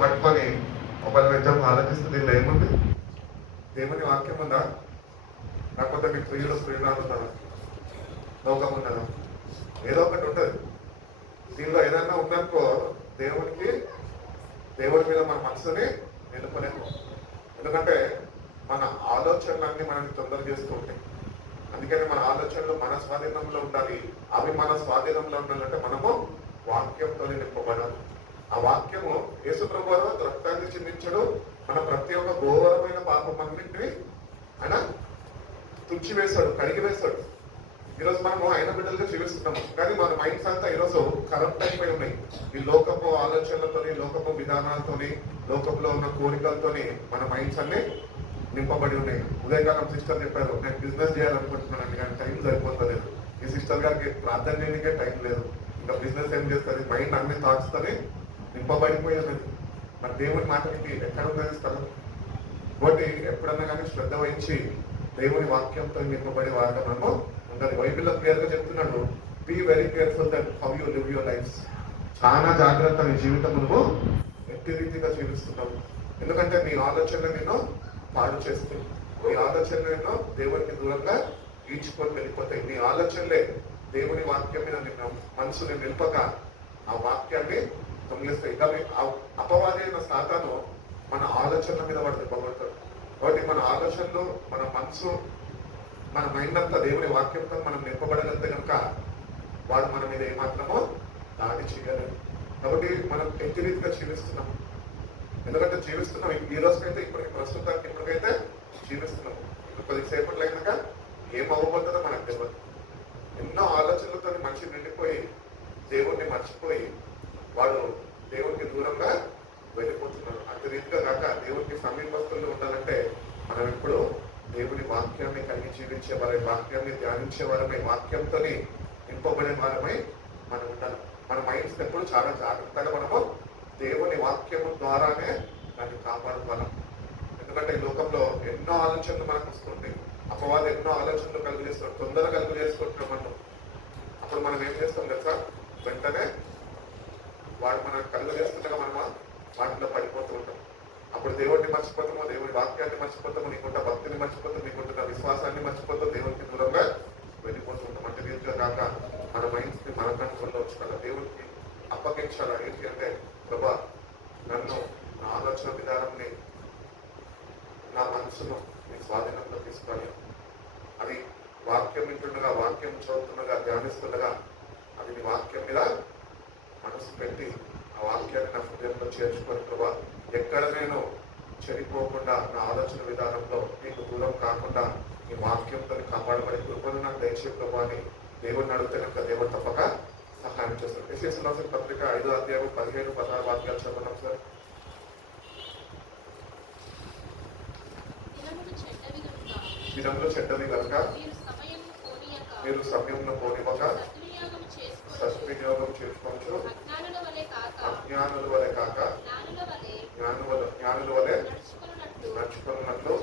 పట్టుకొని ఒకరి నిజం ఆలోచిస్తే దీనిలో ఏముంది? దేవుని వాక్యం ఉందా? లేకపోతే మీకు ప్రియుడు ప్రియురాలు ఉన్నారా? లోకం ఉన్నదా? ఏదో ఒకటి ఉంటుంది. దీనిలో ఏదైనా ఉందనుకో దేవుడి మీద మన మనసుని నిలుపలేము. ఎందుకంటే మన ఆలోచనలన్నీ మనల్ని తొందర చేస్తూ ఉంటాయి. అందుకని మన ఆలోచనలు మన స్వాధీనంలో ఉండాలి. అవి మన స్వాధీనంలో ఉండాలంటే మనము వాక్యంతో నింపబడాలి. ఆ వాక్యము యేసు ప్రభువు రక్తాన్ని చిందించడు. మన ప్రతి ఒక్క ఘోరమైన పాపం అన్నింటినీ ఆయన తుడిచివేశాడు, కడిగి వేశాడు. ఈరోజు మనము ఆయన బిడ్డలుగా జీవిస్తున్నాము, కానీ మన మైండ్స్ అంతా ఈరోజు కరప్ట్ అయిపోయి ఉన్నాయి. ఈ లోకపు ఆలోచనలతోని, లోకపు విధానాలతోని, లోకంలో ఉన్న కోరికలతోని మన మైండ్స్ అన్ని నింపబడి ఉన్నాయి. ఉదయకాలం సిస్టర్ చెప్పారు, నేను బిజినెస్ చేయాలనుకుంటున్నాను కానీ టైం సరిపోతలేదు. ఈ సిస్టర్ గారికి ప్రార్థన చేయడానికే టైం లేదు, ఇంకా బిజినెస్ ఏం చేస్తుంది? మైండ్ అన్ని థాట్స్తోని నింపబడిపోయి ఉన్నది. మరి దేవుని మాటకి ఎక్కడ ఉన్నది స్థలం? కాబట్టి ఎప్పుడన్నా కానీ శ్రద్ధ వహించి దేవుని వాక్యంతో నింపబడి వాడగా మనము ఉండాలి. బైబిల్లో క్లియర్ గా చెప్తున్నాడు, be very careful that how you live your life. చాలా జాగ్రత్త నీ జీవితం నువ్వు ఎట్టి రీతిగా జీవిస్తున్నావు. ఎందుకంటే నీ ఆలోచనలు నిన్ను పాడు చేస్తాయి. నీ ఆలోచనలు నిన్ను దేవునికి దూరంగా ఈడ్చుకొని వెళ్ళిపోతాయి. నీ ఆలోచనలే దేవుని వాక్యం మీద నిన్ను మనసుని నింపక ఆ వాక్యాన్ని దొంగిలిస్తాయి. ఇంకా అపవాది అయిన సాతాను మన ఆలోచనల మీద వాడు దెబ్బపడతాడు. కాబట్టి మన ఆలోచనలు, మన మనసు, మన మైండ్ అంతా దేవుని వాక్యంతో మనం నింపబడగలిగితే కనుక వాడు మన మీద ఏమాత్రమో దాడి చేయలేదు. కాబట్టి మనం ఎట్టి రీతిగా జీవిస్తున్నాం. ఎందుకంటే జీవిస్తున్నాం ఈ రోజుకైతే, ఇప్పటికి ప్రస్తుతానికి ఇప్పటికైతే జీవిస్తున్నాము. ఇప్పుడు కొద్దిసేపట్లో అయినాక ఏమవ్వబోతుందో మనకు తెలియదు. ఎన్నో ఆలోచనలతో మనిషి నిండిపోయి దేవుణ్ణి మర్చిపోయి వాడు దేవునికి దూరంగా వెళ్ళిపోతున్నాడు. అతి రీతిగా కాక దేవునికి సమీపస్తులు ఉండాలంటే మనం ఎప్పుడు దేవుని వాక్యాన్ని కలిగి జీవించే వారై, వాక్యాన్ని ధ్యానించే వారమై, వాక్యంతో నింపబడే వారమై మనం ఉండాలి. మన మైండ్స్ ఎప్పుడు చాలా జాగ్రత్తగా మనము దేవుని వాక్యము ద్వారానే దాన్ని కాపాడుకోవాలి. ఎందుకంటే ఈ లోకంలో ఎన్నో ఆలోచనలు మనకు వస్తుంటాయి. అపవాదం ఎన్నో ఆలోచనలు కలుగు చేస్తున్నాడు, తొందరగా కలుగు చేసుకుంటున్నాం మనం. అప్పుడు మనం ఏం చేస్తాం తెలుసా? వెంటనే వాడు మనకు కలుగు చేస్తుండగా మనము వాటిలో పడిపోతూ ఉంటాం. అప్పుడు దేవుడిని మర్చిపోతాము, దేవుడి వాక్యాన్ని మర్చిపోతాము, నీకుంట భక్తిని మర్చిపోతాం, నీకుంటున్న విశ్వాసాన్ని మర్చిపోతాం, దేవునికి దూరంగా వెళ్ళిపోతుంటాం. అంటే రీతిగా కాక మన మైండ్స్ ని మన కంట్రోల్లో ఉంచుకోవాలి, దేవుడికి అప్పగించాలి. ఏంటి అంటే, ప్రభా నన్ను, నా ఆలోచన విధానాన్ని, నా మనసును నీ స్వాధీనంలో తీసుకోవాలి. అది వాక్యం వింటుండగా, వాక్యం చదువుతుండగా, ధ్యానిస్తుండగా అది నీ వాక్యం మీద మనసు పెట్టి ఆ వాక్యాన్ని నా హృదయంలో చేర్చుకొని, ప్రభా ఎక్కడ నేను చెడిపోకుండా నా ఆలోచన విధానంలో నీకు దూరం కాకుండా నీ వాక్యంతో కాపాడబడి కృపను నాకు దయచే ప్రభా అని దేవుడిని అడిగితే కనుక దేవుడు తప్పక సహాయం చేస్తాడు. ఎఫెసీయులకు రాసిన పత్రిక 5వ అధ్యాయం 15-16 వాక్యాలు చదవడం సార్. దినములు చెడ్డవి కనుక మీరు సమయంలో పోనివ్వక సద్వినియోగం చేసుకోవచ్చు. అజ్ఞానుల వలె కాక జ్ఞానుల వలె నడుచుకున్నట్లు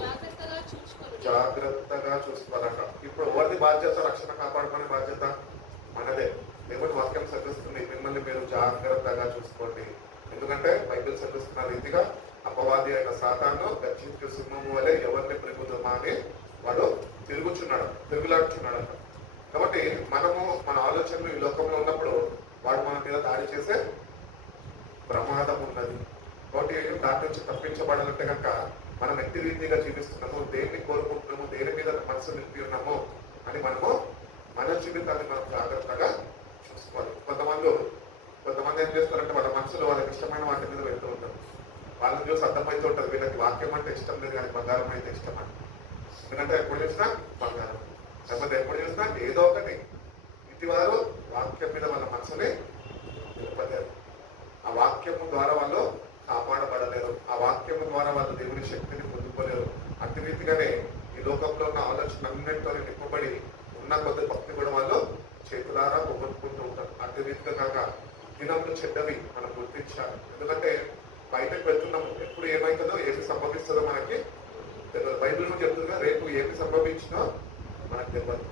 జాగ్రత్తగా చూసుకోవాలట. ఇప్పుడు ఎవరిది బాధ్యత? రక్షణ కాపాడుకునే బాధ్యత మనదే. దేవుడి వాక్యం చదివిస్తుంది, మిమ్మల్ని మీరు జాగ్రత్తగా చూసుకోండి. ఎందుకంటే బైబిల్ చదివిస్తున్న రీతిగా అపవాది అయిన సాతాను గర్జించు సింహము వలె ఎవరిని ప్రిగుదమా అని వాడు తిరుగులాడుచున్నాడు. కాబట్టి మనము మన ఆలోచనలు ఈ లోకంలో ఉన్నప్పుడు వాడు మన మీద దాడి చేసే ప్రమాదం ఉన్నది. కాబట్టి దాని నుంచి తప్పించబడాలంటే కనుక మనం ఎట్టి రీతిగా జీవిస్తున్నాము, దేన్ని కోరుకుంటున్నాము, దేని మీద మనసు నిలిపి ఉన్నాము అని మనము మన జీవితాన్ని మనం జాగ్రత్తగా చూసుకోవాలి. కొంతమంది ఏం చేస్తారంటే వాళ్ళ మనసులో వాళ్ళకి ఇష్టమైన వాటి మీద వెళ్తూ ఉంటారు. వాళ్ళని చూసి అర్థమైతూ ఉంటుంది, వీళ్ళకి వాక్యం అంటే ఇష్టం లేదు కానీ బంగారం అయితే ఇష్టం అని. ఎందుకంటే ఎప్పుడు చూసినా బంగారం, లేకపోతే ఎప్పుడు చూసినా ఏదో ఒకటి. ఇటు వారు వాక్యం మీద వాళ్ళ మనసుని నిలపలేరు. ఆ వాక్యము ద్వారా వాళ్ళు కాపాడబడలేరు. ఆ వాక్యము ద్వారా వాళ్ళు దేవుని శక్తిని పొందుకోలేరు. అట్టి రీతిగానే ఈ లోకంలో ఉన్న ఆలోచన అన్నింటితో నింపబడి ఉన్న కొద్ది భక్తి కూడా వాళ్ళు చేతులారా పొగొట్టుకుంటూ ఉంటారు. అట్టి రీతిగా కాక దినములు చెడ్డవి మనం గుర్తించాలి. ఎందుకంటే బయటకు వెళ్తున్నాము, ఎప్పుడు ఏమవుతుందో, ఏమి సంభవిస్తుందో మనకి తెలియదు. బైబిల్ నుంచి చెప్తుందిగా, రేపు ఏమి సంభవించినా మనకు తెలియదు.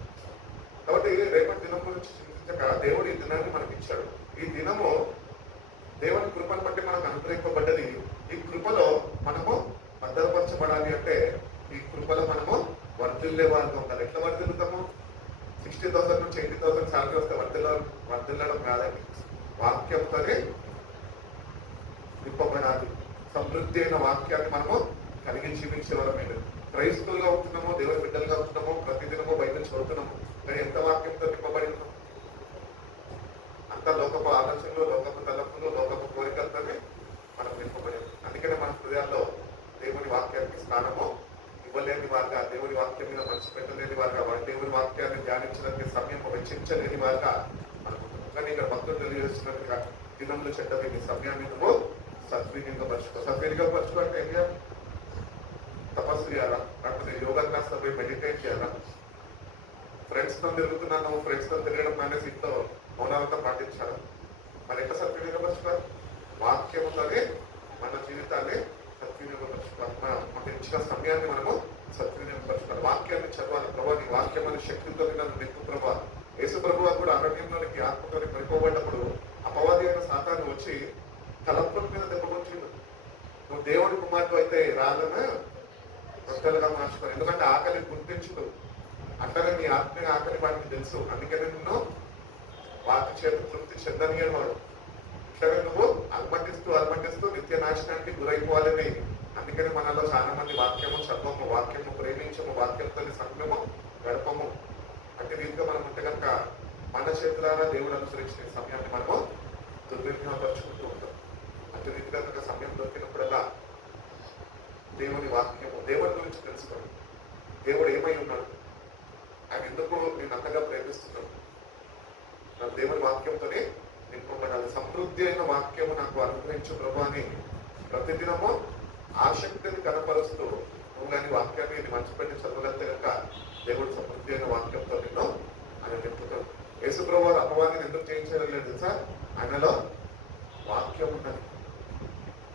కాబట్టి రేపటి దినం గురించి చింతించక దేవుడు ఈ దినాన్ని మనకి ఇచ్చాడు. ఈ దినము దేవుని కృపను బట్టి మనకు అనుగ్రహింపబడ్డది. ఈ కృపలో మనము భద్రపరచబడాలి అంటే ఈ కృపలో మనము వర్ధిల్లే వారిగా ఉండాలి. ఎట్లా వర్ధిల్లుతాము? 60,000 నుంచి 80,000 శాలరీ వస్తే వర్ధిల్లడం కాదండి. వాక్యంతోనే నింపబడాలి. సమృద్ధి అయిన వాక్యాన్ని మనము కలిగి జీవించే వాళ్ళమే. క్రైస్తవులుగా ఉంటున్నాము, దేవుని బిడ్డలుగా ఉంటున్నాము, ప్రతిదినము బైబిల్ చదువుతున్నాము, కానీ ఎంత వాక్యంతో నింపబడి ఉన్నాము? అంత లోకపు ఆలోచనలు, లోకపు తలపులు, లోకపు కోరికలతోనే మనం నింపబడి ఉన్నాం. అందుకనే మన హృదయాల్లో దేవుని వాక్యానికి స్థానము ఇవ్వలేని వారుగా, దేవుని వాక్యం మీద మనసు పెట్టలేని వారుగా, దేవుని వాక్యాన్ని ధ్యానించడానికి సమయం వెచ్చించలేని వారుగా మనం ఉంటున్నాం. కానీ ఇక్కడ భక్తులు తెలియజేస్తున్నట్టుగా దినములు చెడ్డవి, నీ సమయాన్ని నువ్వు సద్వినియోగపరచుకో. సద్వినియోగపరచుకో అంటే ఏం చేయాలి? తపస్సు చేయాలా? లేకపోతే యోగా క్లాస్ పోయి మెడిటేట్ చేయాలా? ఫ్రెండ్స్ తో తిరుగుతున్నాను, ఫ్రెండ్స్ తో తిరగడం మానేసి ఇంట్లో మౌనాలతో పాటించాలి. మరి ఎట్లా సద్వినియోగపరచుకోవాలి? వాక్యముతోనే మన జీవితాన్ని సద్వినియోగపరచుకోవాలి. మనకు ఇచ్చిన సమయాన్ని మనము సద్వినియోగపరచుకోవాలి. వాక్యాన్ని చదవాలి. ప్రభావ నీ వాక్యం అనే శక్తితో నన్ను నింపు ప్రభావ. యేసు ప్రభువు కూడా ఆరోగ్యంలోనికి ఆత్మతోని పడిపోబడ్డప్పుడు అపవాది అయిన సాతాను వచ్చి తలంపుల మీద దెబ్బకొచ్చిండు. నువ్వు దేవుడి కుమారుడు అయితే రాళ్ళను రొట్టెలుగా మార్చుకోవాలి. ఎందుకంటే ఆకలి గుర్తించుడు. అట్లనే నీ ఆత్మీయ ఆకలి వాడికి తెలుసు. అందుకనే నిన్ను వాటి చేత తృప్తి చెందనియని వాడు. ఇట్లనే నువ్వు అల్మటిస్తూ నిత్య నాశనానికి గురైపోవాలని. అందుకని మనలో చాలా మంది వాక్యము చదవము, వాక్యము ప్రేమించము, వాక్యంతో సమయము గడపము. అట్టి రీతిగా మనం ఉంటే కనుక మన చేతులారా దేవుడు అనుసరించిన సమయాన్ని మనము దుర్వినియోగపరుచుకుంటూ ఉంటాం. అట్టి రీతిగా కనుక సమయం దొరికినప్పుడల్లా దేవుని వాక్యము, దేవుని గురించి తెలుసుకోండి. దేవుడు ఏమై ఉన్నాడు, ఆయన ఎందుకు నేను అంతగా ప్రేమిస్తున్నాను, నా దేవుని వాక్యంతోనే నింపబడాలి. సమృద్ధి అయిన వాక్యము నాకు అనుగ్రహించు ప్రభు అని ప్రతిదినము ఆసక్తిని కనపరుస్తూ నువ్వు కానీ వాక్యాన్ని మంచిపెట్టి చదవగలితే కనుక దేవుడు సమృద్ధి అయిన వాక్యంతో నిన్ను ఆయన నింపుతాడు. యేసు ప్రభు అపవాదిని ఎందుకు జయించలేదు తెలుసా? ఆయనలో వాక్యం ఉన్నది.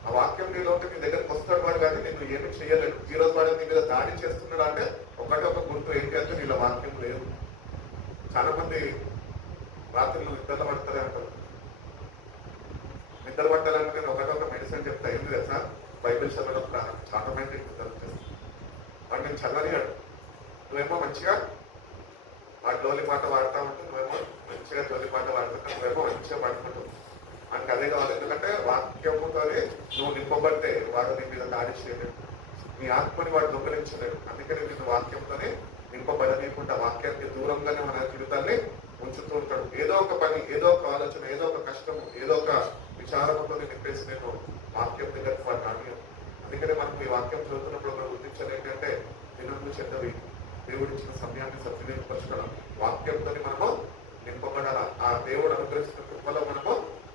ఆ వాక్యం నీలోకి నీ దగ్గరకు వస్తాడు వాడు, కానీ నేను ఏమి చేయలేడు. ఈ రోజు వాడు నీ మీద దాడి చేస్తున్నాడు అంటే ఒకటి ఒక గుర్తు ఏంటి అంటే నీలో వాక్యం లేదు. చాలా మంది రాత్రులు నిద్రలు పడతారే అంటారు. నిద్ర పట్టాలంటే నేను ఒకటి మెడిసిన్ చెప్తా. ఏంటి తెలుసా? బైబిల్ చదవడం ప్రారంభం. చాలా మంది నిద్ర వచ్చేస్తాను. వాడు నేను చదవనియాడు. నువ్వేమో మంచిగా వాడు లోలి మాట వాడుతూ ఉంటే నువ్వేమో మంచిగా జోలి మాట వాడుతుంటే నువ్వేమో మంచిగా పడుకుంటావు. మనకు అదే కావాలి. ఎందుకంటే వాక్యముతోనే నువ్వు నింపబడితే వాడు నీ మీద దాడి చేయలేడు, నీ ఆత్మని వాడు దొంగలించలేడు. అందుకని నేను వాక్యంతోనే నింపబడనీయకుండా వాక్యానికి దూరంగానే మన జీవితాన్ని ఉంచుతూ ఉంటాడు. ఏదో ఒక పని, ఏదో ఒక ఆలోచన, ఏదో ఒక కష్టము, ఏదో ఒక విచారముతో నింపేసి నేను వాక్యం దగ్గరికి వాడు రానియను. అందుకనే మనకు ఈ వాక్యం చదువుతున్నప్పుడు మనం గుర్తించాలి ఏంటంటే దినములు చెడ్డవి, దేవుడు ఇచ్చిన సమయాన్ని సద్వినియోగపరచుకోవడం, వాక్యంతో మనము నింపబడాల. ఆ దేవుడు అనుగ్రహిస్తున్న కృపలో మనము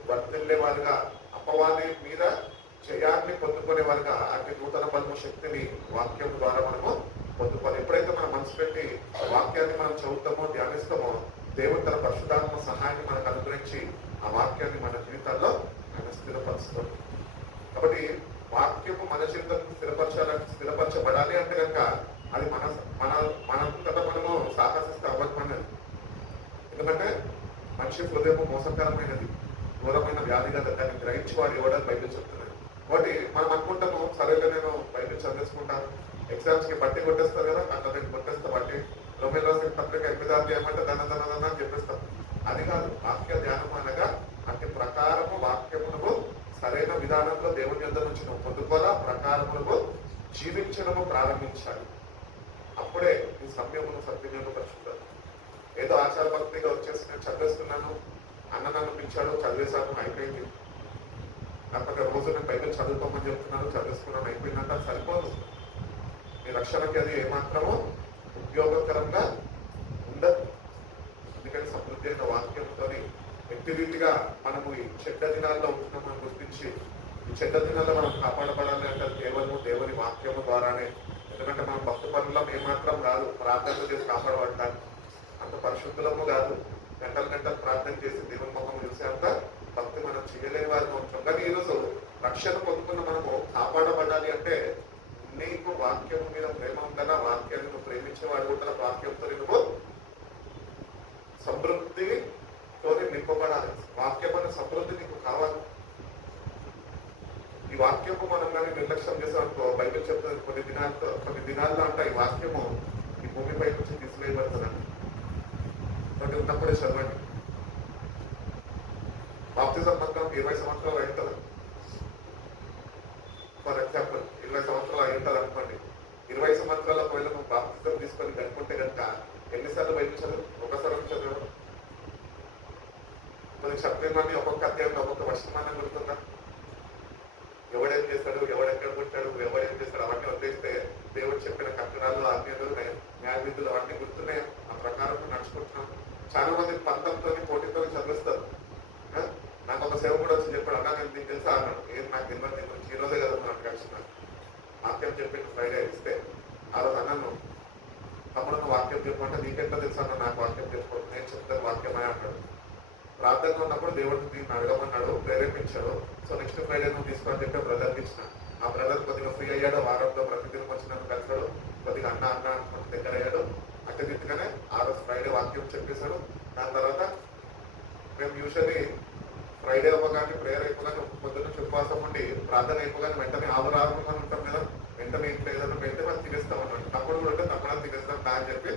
వర్ధిల్లే వారుగా, అపవాది మీద జయాన్ని పొందుకునే వారుగా అటు నూతన బలము శక్తిని వాక్యం ద్వారా మనము పొందుకోవాలి. ఎప్పుడైతే మనం మనసు పెట్టి వాక్యాన్ని మనం చదువుతామో, ధ్యానిస్తామో, దేవుడు తన పరిశుద్ధాత్మ సహాయాన్ని మనకు అనుగ్రహించి ఆ వాక్యాన్ని మన జీవితాల్లో ఆయన స్థిరపరుస్తాం. కాబట్టి వాక్యము మన జీవితాన్ని స్థిరపరచబడాలి అంటే కనుక అది మనంతటా మనము సాహసిస్తే అవ్వకమన్నది. ఎందుకంటే మనిషి హృదయము మోసకరమైనది, ఘోరమైన వ్యాధి కదా, దాన్ని గ్రహించి వాడు ఇవ్వడానికి బైబిల్ చెప్తున్నాడు. కాబట్టి మనం అనుకుంటాము సరేగా నేను బైబిల్ చదివేసుకుంటాను, ఎగ్జామ్స్ కి బట్టి కొట్టేస్తారు కదా, అట్లా నేను కొట్టేస్తా బట్టి రోమిల్ రాసిన పత్రిక 8వ అధ్యాయం అంటే దన అని చెప్పేస్తాం. అది కాదు. వాక్య ధ్యానం అనగా అట్టి ప్రకారము వాక్యమును సరైన విధానంలో దేవుని యొద్ద నుంచి నువ్వు పొందుకోవాలా, ప్రకారమును జీవించడము ప్రారంభించాలి. అప్పుడే ఈ సమయమును సద్వినియోగపరుచుకుంటారు. ఏదో ఆచార భక్తిగా వచ్చేసి నేను చదివేస్తున్నాను, అన్న నన్ను పిలిచాడు, చదివేశాను, అయిపోయింది. లేకపోతే రోజు నేను బైబిల్ చదువుకోమని చెప్తున్నాను, చదివేసుకున్నాను, అయిపోయిందంటే అది సరిపోదు. మీ రక్షణకి అది ఏమాత్రమో ఉపయోగకరంగా ఉండదు. అందుకని సమృద్ధి అయిన వాక్యంతో వ్యక్తి రీతిగా మనము ఈ చెడ్డ దినాల్లో ఉంటున్నామని గుర్తించి ఈ చెడ్డ దినాల్లో మనం కాపాడబడాలి అంటే కేవలము దేవుని వాక్యము ద్వారానే. ఎందుకంటే మనం భక్తి పనులం ఏమాత్రం కాదు, ప్రార్థన చేసి కాపాడబడటానికి అంత పరిశుద్ధులము కాదు. గంటలు ప్రార్థన చేసి దేవుని ముఖం చూసే అంత భక్తి మనం చేయలేని వారిని ఉంటాం. కానీ ఈరోజు రక్షణ పొందుకున్న మనము కాపాడబడాలి అంటే నీకు వాక్యం మీద ప్రేమ ఉండాలా, వాక్యాన్ని నువ్వు ప్రేమించేవాడు ఉండాలా, వాక్యంతో నువ్వు సమృద్ధితో నింపబడాలి. వాక్యం అనే సమృద్ధి నీకు కావాలి. ఈ వాక్యము మనం కానీ నిర్లక్ష్యం చేసామనుకో, బైబిల్ చెప్తుంది కొన్ని దినాల్లో అంట ఈ వాక్యము ఈ భూమిపై నుంచి తీసివేయబడుతుందండి. కాబట్టి ఉన్నప్పుడే చదవండి. బాప్తిజం మాత్రం 20 సంవత్సరాలు అవుతుంది. ఫర్ ఎగ్జాంపుల్ 20 సంవత్సరాలు అవుతుంది అనుకోండి. 20 సంవత్సరాల ఒకవేళ నువ్వు బాప్తిజం తీసుకొని కనుక్కుంటే కనుక ఎన్నిసార్లు బైబిల్ చదువు? ఒకసారి చదువు. కొన్ని చెప్పేమని ఒక్కొక్క అధ్యాయంలో ఒక్కొక్క వర్షమానం గుర్తుందా? ఎవడేం చేస్తాడు, ఎవడెక్కడ పుట్టాడు, ఎవడేం చేస్తాడు అవన్నీ వదిలేస్తే దేవుడు చెప్పిన కట్టడాలు, ఆజ్ఞలు, న్యాయవిధులు అవన్నీ గుర్తున్నాయి. ఆ ప్రకారం నడుచుకుంటున్నాం. చాలా మంది పంతంతో పోటీతో చదివిస్తారు. నాకు ఒక సేవకుడు వచ్చి చెప్పాడు, అన్నా నేను నీకు తెలుసా అన్నాడు. ఏది నాకు తెలియదు, నేను ఈ రోజే కదా నాకు కలిసిన వాక్యం చెప్పిన ఫ్రైడే ఇస్తే ఆ రోజు అన్నాను, తమ్ముడు వాక్యం చెప్పమంటే నీకెట్లా తెలుసా అన్న? నాకు వాక్యం చెప్పకూడదు, నేను చెప్తాను వాక్యమే అన్నాడు. ప్రార్థనలో ఉన్నప్పుడు దేవుడిని దీన్ని అడగమన్నాడు, ప్రేరేపించాడు. సో నెక్స్ట్ ఫ్రైడే నువ్వు తీసుకొని చెప్పే బ్రదర్కి ఇచ్చిన. ఆ బ్రదర్ కొద్దిగా ఫ్రీ అయ్యాడు, వారంలో ప్రతిదినం వచ్చినాను కలిసాడు, కొద్దిగా అన్న అనుకుంటే దగ్గర అయ్యాడు. అట్లా తిట్టుగానే ఆ రోజు ఫ్రైడే వాక్యం చెప్పేశాడు. దాని తర్వాత మేము యూజువల్లీ ఫ్రైడే అవ్వగానే ప్రేయర్ అయిపోగానే పొద్దున్న ఉపవాసం ఉండి ప్రార్థన అయిపోగానే వెంటనే ఆవురారుగా ఉంటాం కదా, వెంటనే ఇంట్లో ఏదైనా వెంటనే మనం తినేస్తాం అన్నమాట. తప్పుడు కూడా ఉంటే తప్పకుండా తినేస్తాం అని చెప్పి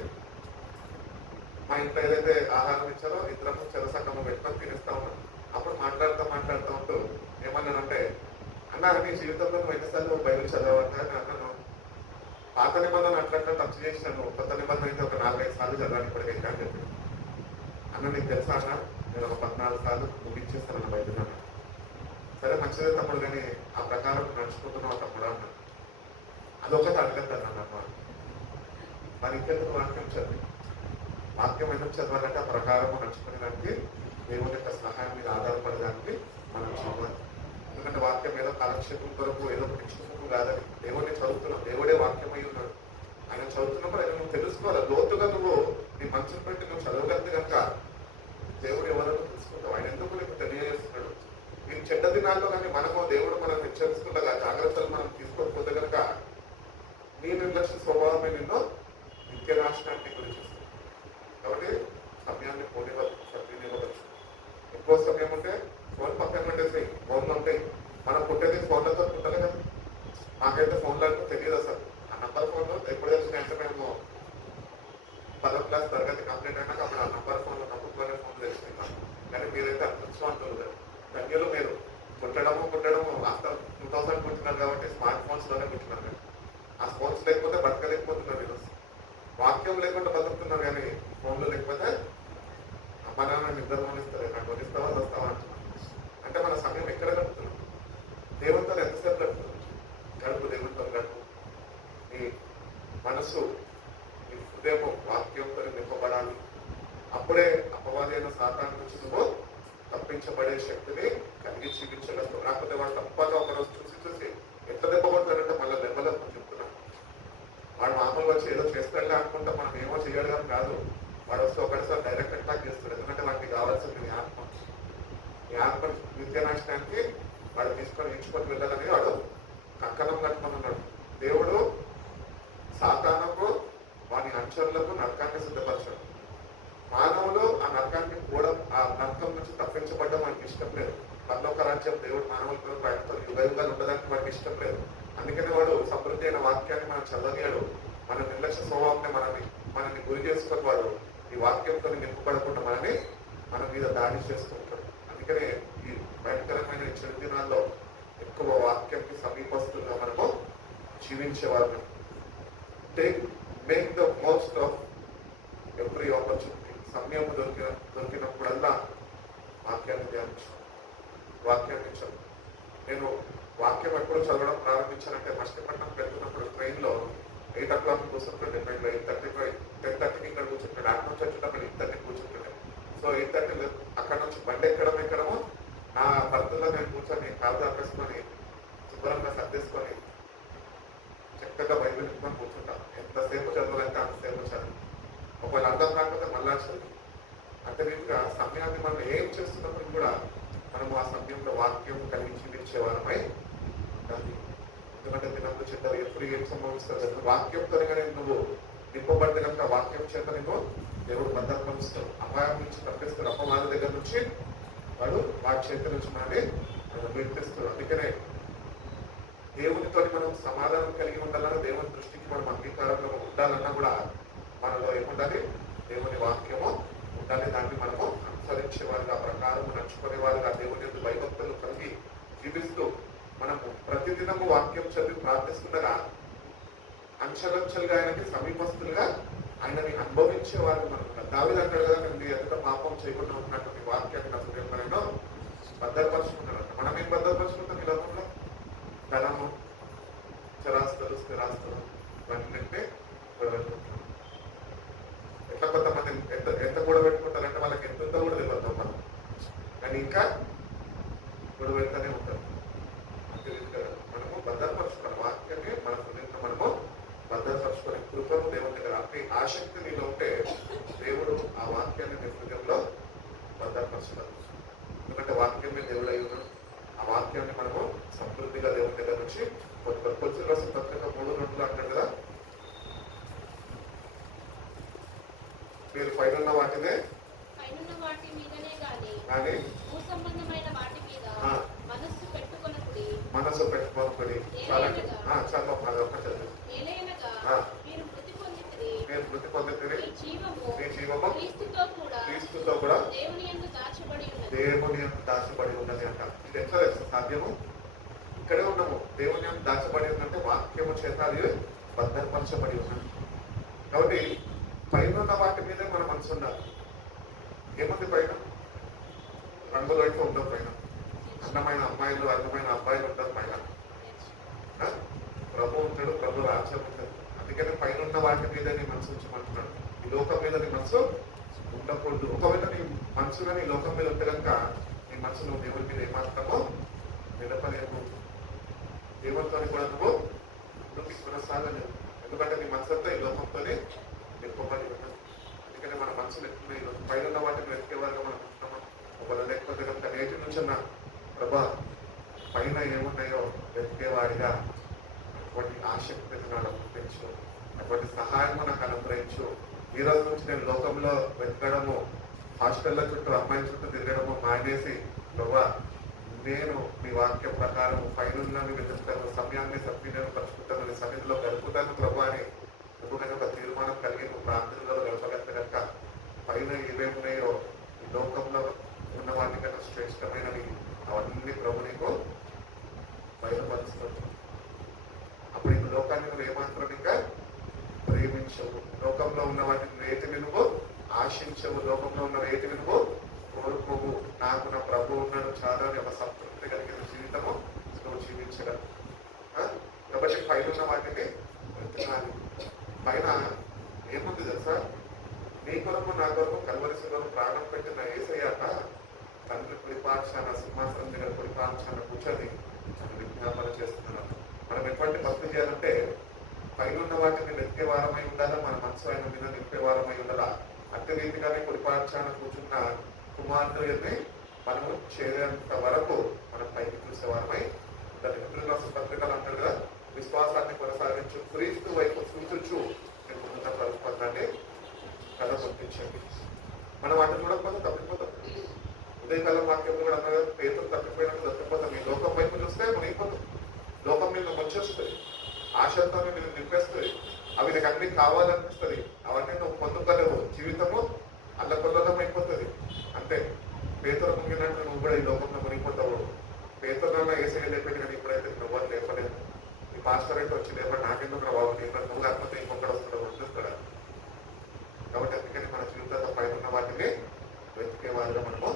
మా ఇంట్లో ఏదైతే ఆహారం ఇచ్చారో ఇద్దరం చెరసంగము పెట్టుకొని తినేస్తా ఉన్నాం. అప్పుడు మాట్లాడుతూ ఉంటూ ఏమన్నానంటే, అన్నా నీ జీవితంలో నువ్వు ఎన్నిసార్లు బైబిల్ చదవాలంటే అని అన్నాను. పాత నిబంధన అట్లా టచ్ చేసినాను, కొత్త నిబంధన అయితే ఒక 4-5 సార్లు చదవాలి ఇప్పటికైతే అని చెప్పి. అన్న నీకు తెలుసా అన్న, నేను ఒక 14 సార్లు ముగించేస్తాను బైబిల్ అన్న. సరే మంచిదే తమ్ముడు, కానీ ఆ ప్రకారం నడుచుకుంటున్నావు తమ్ముడు అన్న. అదొకటి అడగద్దాను అన్నమ్మ. మరి ఇంకెందుకు వాక్యం చదివి? వాక్యం ఎందుకు చదవాలంటే ఆ ప్రకారం నడుచుకునేదానికి, దేవుని యొక్క సహాయం మీద ఆధారపడడానికి మనం చదవాలి. ఎందుకంటే వాక్యం ఏదో కాలక్షేపం కొరకు ఏదో పుస్తకం కాదని, దేవుడిని చదువుతున్నావు, దేవుడే వాక్యం అయి ఉన్నాడు. ఆయన చదువుతున్నప్పుడు ఆయన నువ్వు తెలుసుకోవాలి. లోతుగా నువ్వు నీ మనసును పెట్టి నువ్వు చదవగలిగితే కనుక దేవుడు ఎవరో తెలుసుకుంటావు. ఆయన ఎందుకు నీకు తెలియజేస్తున్నాడు. ఈ చెడ్డ దినాల్లో కానీ మనము దేవుడు మనం హెచ్చరిస్తుండగా జాగ్రత్తలు మనం తీసుకోకపోతే కనుక నీ నిర్లక్ష్య స్వభావమే నిన్ను నిత్య నాశనాన్ని గురించి. కాబట్టి సమయాన్ని సద్వినియోగపరచు. ఎక్కువ సమయం ఉంటే ఫోన్ పక్కన పెట్టేసి, ఫోన్లు ఉంటాయి. మనం పుట్టేది ఫోన్లతో పుట్టాలి కదా. మాకైతే ఫోన్లో అంటే తెలియదు అసలు. ఆ నంబర్ ఫోన్లో ఎప్పుడు తెలిసినాయంటే మేము 10వ క్లాస్ తరగతి కంప్లీట్ అయినాక అప్పుడు ఆ నంబర్ ఫోన్లో కంప్యూటర్లోనే ఫోన్ తెలిసినాం. కానీ మీరైతే అదృష్టవంతులు కదా, ధన్యులు మీరు. పుట్టడము ఆఫ్టర్ 2000 పుట్టినారు కాబట్టి స్మార్ట్ ఫోన్స్లోనే పుట్టినారు. ఆ ఫోన్స్ లేకపోతే బతకలేకపోతున్నారు ఈరోజు. వాక్యం లేకుండా బతుకుతున్నారు, కానీ ఫోన్లు లేకపోతే అమ్మ నాన్న నిద్ర మనిస్తారు, నాకు వదిస్తావా వస్తావా అంటున్నాను. అంటే మన సమయం ఎక్కడ గడుపుతున్నాం? దేవుడితో ఎంతసేపు గడుపుతున్నాం? గడుపు దేవుడితో గడుపు. నీ మనసు, నీ హృదయం వాక్యంతో నింపబడాలి. అప్పుడే అపవాది అయిన సాతాను నుంచి నువ్వు తప్పించబడే శక్తిని కలిగి జీవించగలవు. లేకపోతే వాడు తప్పక ఒకరోజు చూసి ఎంత దెబ్బ కొడతాడంటే మళ్ళీ దెబ్బలకు చెప్తున్నాను. వాడు మామూలుగా వచ్చి ఏదో చేస్తాడులే అనుకుంటా మనం ఏమో చేయడం కాదు. వాడు వస్తే ఒకటిసారి డైరెక్ట్ అటాక్ చేస్తాడు. ఎందుకంటే వాడికి కావాల్సింది నీ ఆత్మ. నీ ఆత్మ విద్యానాశనానికి వాడు ఎంచుకొని వెళ్ళాలని వాడు కంకణం కట్టుకొని ఉన్నాడు. దేవుడు సాతానుకు వాని అనుచరులకు నరకాన్ని సిద్ధపరచాడు. మానవులు ఆ నరకానికి పోవడం, ఆ నరకం నుంచి తప్పించబడడం మనకి ఇష్టం లేదు. పరలోక రాజ్యం దేవుడు మానవుల ఆయనతో యుగాలు ఉండడానికి మనకి ఇష్టం లేదు. అందుకని వాడు సమృద్ధి అయిన వాక్యాన్ని మనం చదవలేడు. మన నిర్లక్ష్య స్వభావాన్ని మనల్ని గురి చేసుకొని వాడు ఈ వాక్యంతో నింపబడకుండా మన మీద దాడి చేస్తూ ఉంటాడు. అందుకనే ఈ భయంకరమైన చెడు దినాల్లో ఎక్కువ వాక్యానికి సమీపస్తులుగా మనము జీవించేవారు. Make the most of every opportunity. సమయం దొరికినప్పుడల్లా వాక్యాన్ని ధ్యానించు, వాక్యాన్ని చదువు. నేను వాక్యం ఎప్పుడు చదవడం ప్రారంభించానంటే మచిలీపట్నం వెళ్తున్నప్పుడు ట్రైన్లో 8 o'clock కూర్చుంటుండే. ట్రైన్లో 10:30కి ఇక్కడ కూర్చుంటాడు. అక్కడ నుంచి వచ్చేటప్పుడు 8:30 కూర్చుంటుండే. సో 8:30 అక్కడ నుంచి బండి ఎక్కడమో నా భర్తలో నేను కూర్చొని కాలు ఆపేసుకొని శుభ్రంగా సర్దేసుకొని చక్కగా బైబిల్ పెట్టుకొని కూర్చుంటాను. ఎంతసేపు చదవాలంటే అంతసేపు చదువు. ఒకవేళ అర్థం కాకపోతే మళ్ళా చదువు. అంటే రీతిగా సమయాన్ని మనం ఏం చేస్తున్నప్పుడు కూడా మనము ఆ సమయంలో వాక్యం కలిగి జీవించేవారమై ఉండాలి. ఎందుకంటే దినంలో చెడ్డ ఎప్పుడు ఏం సంభవిస్తారు కదా. వాక్యంతో నువ్వు నింపబడితే కనుక వాక్యం చేత నువ్వు దేవుడు భద్రపరుస్తాడు. అపాయం నుంచి తప్పిస్తాడు. అపవాది దగ్గర నుంచి వాడు వాటి చేతి నుంచి మనల్ని విడిపిస్తాడు. అందుకనే దేవునితో మనం సమాధానం కలిగి ఉండాలన్నా, దేవుని దృష్టికి మనం అంగీకారంలో ఉండాలన్నా కూడా మనలో ఏముండాలి? దేవుని వాక్యము ఉండాలి. దాన్ని మనము అనుసరించే వారుగా, ప్రకారం నడుచుకునే వారుగా, దేవుని యొక్క భయభక్తులు కలిగి జీవిస్తూ మనము ప్రతిదినము వాక్యం చదివి ప్రార్థిస్తుండగా అంచెలంచెలుగా ఆయనకి సమీపస్తులుగా ఆయనని అనుభవించే వారు మనం. దావీదు అంటాడు కదా, నేను మీ ఎదుట పాపం చేయకుండా ఉన్నట్టు మీ వాక్యాన్ని నా హృదయంలో భద్రపరుచుకున్నాడంట. మనం ఏం భద్రపరుచుకుంటాం ఈ లోకంలో? ధనము, చరాస్తులు, స్థిరాస్తులు ఇవన్నీ కూడబెట్టుకుంటున్నాం. ఎట్లా కొంతమంది ఎంత కూడబెట్టుకుంటారంటే వాళ్ళకి ఎంత ఉందో కూడా తెలియదు మనం, కానీ ఇంకా కూడబెడతానే ఉంటారు. అంటే మనము భద్రపరుచుకోవాలి వాక్యాన్ని మన హృదయంలో మనము భద్రపరుచుకునే కృపను దేవుని దగ్గర. అంటే ఆసక్తి నీలో ఉంటే దేవుడు ఆ వాక్యాన్ని నీ హృదయంలో భద్రపరుచుకోవాలి. ఎందుకంటే వాక్యమే దేవుడు అయి ఉన్నాడు. ఆ వాక్యాన్ని మనము సమృద్ధిగా దేవుని దగ్గర నుంచి కొద్ది రాసిన పత్రిక 3:2 అంటాడు కదా, మీరు పైన వాటినే కానీ మనసు పెట్టుకోనుకుడి. చాలా ఒక చదువు. మీరు మృతి పొందితిరి, మీ జీవము క్రీస్తుతో కూడా దేవుని యందు దాచబడి ఉన్నది అంట. ఇది ఎట్లా సాధ్యము? ఇక్కడే ఉన్నాము, దేవుని యందు దాచబడి ఉందంటే వాక్యము చేత అది భద్రపరచబడి ఉన్నది. కాబట్టి పైన ఉన్న వాటి మీదే మన మనసు ఉండాలి. ఏముంది పైన? రంగులు అయితే ఉండవు పైన. అందమైన అమ్మాయిలు, అందమైన అబ్బాయిలు ఉంటారు పైన. ప్రభు ఉంటాడు, ప్రభు రాజ్యం ఉంటుంది. అందుకని పైన ఉన్న వాటి మీద నీ మనసు ఉంచమంటున్నాడు. ఈ లోకం మీద నీ మనసు ఉండకూడదు. ఒకవేళ నీ మనసుగా నీ లోకం మీద ఉంటే కనుక నీ మనసు నువ్వు దేవుని మీద ఏమాత్రమో నిలపలేవు. దేవునితో కూడా నువ్వు ముందుకు కొనసాగలేవు. ఎందుకంటే నీ మనసు అంతా ఈ లోకంతోనే నింపబడి ఉన్నది. అందుకని మన మనసులు ఎక్కువ పైన ఉన్న వాటిని వెతికేవారుగా మనం ఉంటున్నాము. ఒకవేళ లేకపోతే కనుక నేటి నుంచి ఉన్న ప్రభా పైన ఏమున్నాయో వెతికేవాడిగా అటువంటి ఆసక్తిని నాకు గుర్తించు, అటువంటి సహాయం నాకు అనుగ్రహించు. ఈ రోజు నుంచి నేను లోకంలో వెతకడము, హాస్టల్లో చుట్టూ అమ్మాయిల చుట్టూ తిరగడము మానేసి ప్రభా నేను మీ వాక్య ప్రకారం పైన వెతుకుతాను, సమయాన్ని సద్వినియోగపరుచుకుంటాను, సన్నిధిలో గడుపుతాను ప్రభా అని ఎందుకంటే ఒక తీర్మానం కలిగి నువ్వు ప్రాంతంలో గడపగలిగితే కనుక పైన ఏమేమున్నాయో ఈ లోకంలో ఉన్న వాటి కన్నా శ్రేష్టమైనవి అవన్నీ ప్రభు నీకు బయలుపరుస్తుంది. అప్పుడు ఈ లోకాన్ని నువ్వు ఏమాత్రం ఇంకా ప్రేమించవు. లోకంలో ఉన్న వాటిని వేటిని నువ్వు ఆశించవు. లోకంలో ఉన్న వేటిని నువ్వు కోరుకోవు. నాకు నా ప్రభు ఉన్నాడు చాలా ఒక సంతృప్తి కలిగిన జీవితము నువ్వు జీవించగలవు. కాబట్టి పైన ఉన్న వాటిని వెతకాలి. పైన ఏముంది తెలుసా? నీ కొరకు నా కొరకు కల్వరి శిలువలో ప్రాణం పెట్టిన యేసయ్యాట తండ్రి కుడిపార్శ్వాన సింహాసనం దగ్గర కుడిపార్శ్వాన కూర్చొని విజ్ఞాపన చేస్తున్నాను. మనం ఎటువంటి భక్తి చేయాలంటే పైన ఉన్న వాటిని వెతికే వారమై ఉండాలా, మన మనసు ఆయన మీద నింపే వారమై ఉండాలా. అట్టి రీతిగానే కుడిపార్శ్వాన కూర్చున్న కుమార్తెని మనము చేరేంత వరకు మనం పైకి చూసే వారమై ఉండాలి. ఎప్పుడు రాసిన పత్రికలు అంటారు కదా, విశ్వాసాన్ని కొనసాగించు, క్రీస్తు వైపు సూచించు ఉన్న ప్రభుత్వాన్ని కథ గుర్తించండి. మనం వాటిని చూడకపోతే తప్పిపోతాం. ఉదయకాలం వాక్యం కూడా అన్నారు, పేదలు తప్పిపోయినట్టు తప్పిపోతాం. ఈ లోకం వైపు చూస్తే మనం అయిపోతాం. లోకం మీద వచ్చేస్తుంది, ఆశతో నేను నింపేస్తుంది, అవి నీకు అన్ని కావాలనిపిస్తుంది, అవన్నీ నువ్వు పొందుకోలేవు. జీవితము అల్లకొల్లం అయిపోతుంది. అంతే, పేదలు ముగినట్టు నువ్వు కూడా ఈ లోకంలో మునిగిపోతావు. పేదలన్నా ఏసీ లేకపోయింది, కానీ ఇప్పుడైతే నువ్వు లేపలేదు. ఈ పాస్టర్ అయితే వచ్చి లేప నాకెందుకు బాబు, నేను నువ్వు లేకపోతే ఇంకొకటి వస్తాడు వదిలేస్తాడా. కాబట్టి అందుకని మన జీవితంలో పైన ఉన్న వాటిని వెతికే వారిగా మనము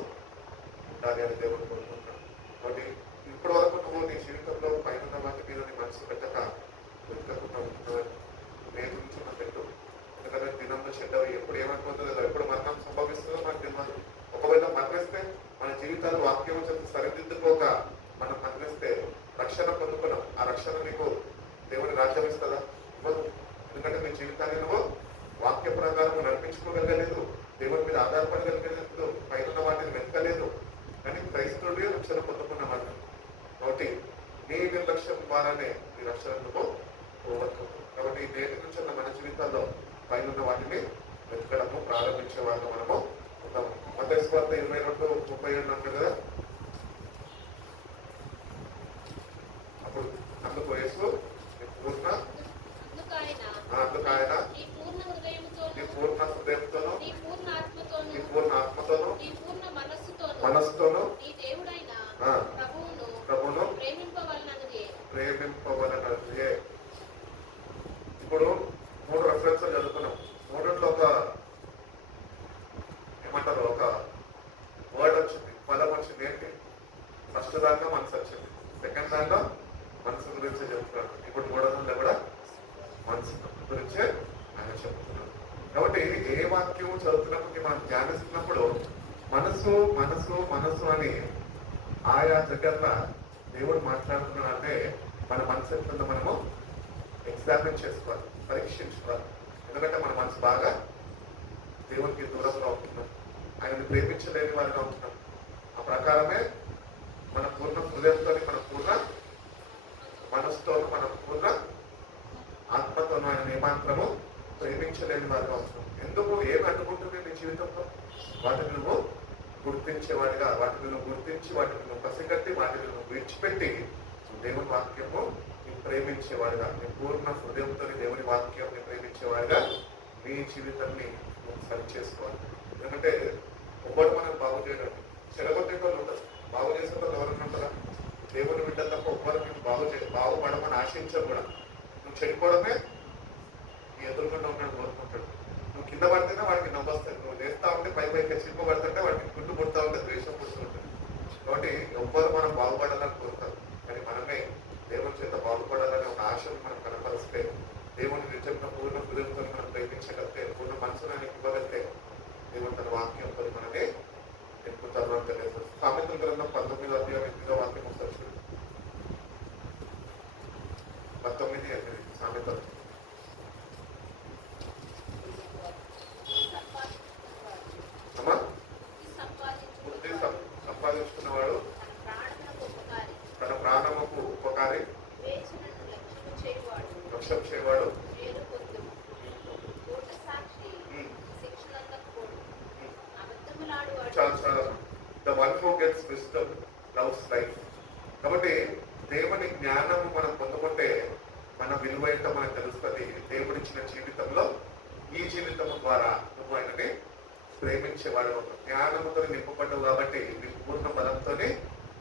ఉండాలి అని దేవుడు కోరుకుంటున్నాడు. కాబట్టి ఇప్పటి వరకు నువ్వు నీ జీవితంలో పైన ఉన్న వాటి మీద నీ మనసు పెట్టక వెతకకుండా ఉంటున్నావు. నేను నుంచి పెట్టు. ఎందుకంటే దినంలో చెడ్డవి ఎప్పుడు ఏమైపోతుందో, ఎప్పుడు మరణం సంభవిస్తుందో మనకు తెలియదు. ఒకవేళ మరణిస్తే మన జీవితాలు వాక్యం చేసి సరిదిద్దుకోక మనం మరణిస్తే రక్షణ పొందుకున్నాం. ఆ రక్షణ నీకు దేవుని రాజ్యం ఇస్తుందా? ఇవ్వదు. ఎందుకంటే నీ జీవితాన్ని నువ్వు వాక్య ప్రకారం నడిపించుకోగలగలేదు, దేవుని మీద ఆధారపడగలగలేదు, పైన వాటిని వెతకలేదు. కానీ క్రైస్తవుడే రక్షణ పొందుకున్నమాట. కాబట్టి నీ నిర్లక్ష్యం ద్వారానే ఈ రక్షణ నువ్వు పోగొట్టుకుంటావు. కాబట్టి నేటి నుంచి మన జీవితాల్లో పైన వాటిని వెతకడము ప్రారంభించే వాళ్ళు మనము ఉంటాము. మత్తయి సువార్త 22:37 అంటారు కదా, అప్పుడు అందుకు యేసు నీ పూర్ణ అందుకు ఆయన నీ పూర్ణ హృదయంతోను నీ పూర్ణ ఆత్మతోను నీ పూర్ణ మనస్సుతోను నీ దేవుడైన ప్రభువును ప్రేమింపవలనదే. ఇప్పుడు 3 రెఫరెన్స్లు చదువుతున్నాం. మూడిట్లో ఒక ఏమంటారు, ఒక వర్డ్ వచ్చింది, పదం వచ్చింది. ఏంటి? ఫస్ట్ దాంట్లో మనసు వచ్చింది, సెకండ్ దాంట్లో మనసు గురించి చెప్తున్నాడు. ఇప్పుడు 3వ దాంట్లో కూడా మనసు గురించే ఆయన చెప్తున్నాడు. కాబట్టి ఏ వాక్యం చదువుతున్నప్పటికీ మనం ధ్యానిస్తున్నప్పుడు మనసు మనసు మనసు అని ఆయా దగ్గర దేవుడు మాట్లాడుతున్నాడు అంటే మన మనసు ఎట్లుందో మనము ఎగ్జామిన్ చేసుకోవాలి, పరీక్షించుకోవాలి. ఎందుకంటే మన మనసు బాగా దేవునికి దూరంగా ఉంటున్నాం, ఆయనని ప్రేమించలేని వారిగా ఉంటున్నాం. ఆ ప్రకారమే మన పూర్ణ హృదయంతో, మన పూర్ణ మనసుతోనూ, మన పూర్ణ ఆత్మతోనూ ఆయన ఏమాత్రము ప్రేమించలేని వారిగా ఉంటున్నాం. ఎందుకు? ఏమి అడ్డుకుంటుంది నీ జీవితంలో? వాటిని నువ్వు గుర్తించేవాడిగా, వాటిని నువ్వు గుర్తించి, వాటిని నువ్వు పసిగట్టి, వాటిని నువ్వు విడిచిపెట్టి దేవుని వాక్యము నీ ప్రేమించేవాడిగా, నీ పూర్ణ హృదయంతో దేవుని వాక్యం నీ ప్రేమించేవాడిగా నీ జీవితాన్ని నువ్వు సరి చేసుకోవాలి. ఎందుకంటే ఒక్కడు మనం బాగు చేయడం, చెడగొట్టే వాళ్ళు ఉంటారు, బాగు చేసే వాళ్ళు ఎవరైనా ఉంటారా? దేవుని బిడ్డ తప్ప ఒక్కరు నేను బాగుపడమని ఆశించరు కూడా. నువ్వు చెడిపోవడమే నీ ఎదురుకుండా ఉన్నాడు కోరుకుంటాడు. నువ్వు కింద పడితేనే వాడికి నవ్వొస్తుంది, నువ్వు చేస్తా ఉంటే పైకి చిరిపబడుతుంటే వాడికి గుడ్డు పుడతా ఉంటే ద్వేషం పుడుతూ ఉంటుంది. కాబట్టి ఎవ్వరు మనం బాగుపడాలని కోరుతారు, కానీ మనమే దేవుని చేత బాగుపడాలని ఒక ఆశను మనం కనపరిస్తే, దేవుని నిజంగా పూర్ణ హృదయంతో మనం ప్రేమించగలిగితే, పూర్ణ మనసును ఆయనకి ఇవ్వగలిగితే, దేవుని తన వాక్యంతో మనమే ఎక్కుతారు అని తెలియదు. సామెతల గ్రంథం 19వ అధ్యాయం 8వ వాక్యం ఒకసారి చూడండి. 19:8 సామెతలు. బుద్ధి సంపాదించుకున్నవాడు తన ప్రాణముకు ఉపకారి, లక్ష్యం చేయవాడు the one who gets wisdom loves life. కాబట్టి దేవుని జ్ఞానము మనం పొందుకుంటే మన విలువ ఏంటో మనకు తెలుస్తుంది. దేవుడిచ్చిన జీవితంలో ఈ జీవితం ద్వారా నువ్వు ఆయనని ప్రేమించేవాడు, జ్ఞానముతో నింపబడ్డావు. కాబట్టి నీ పూర్ణ బలంతోనే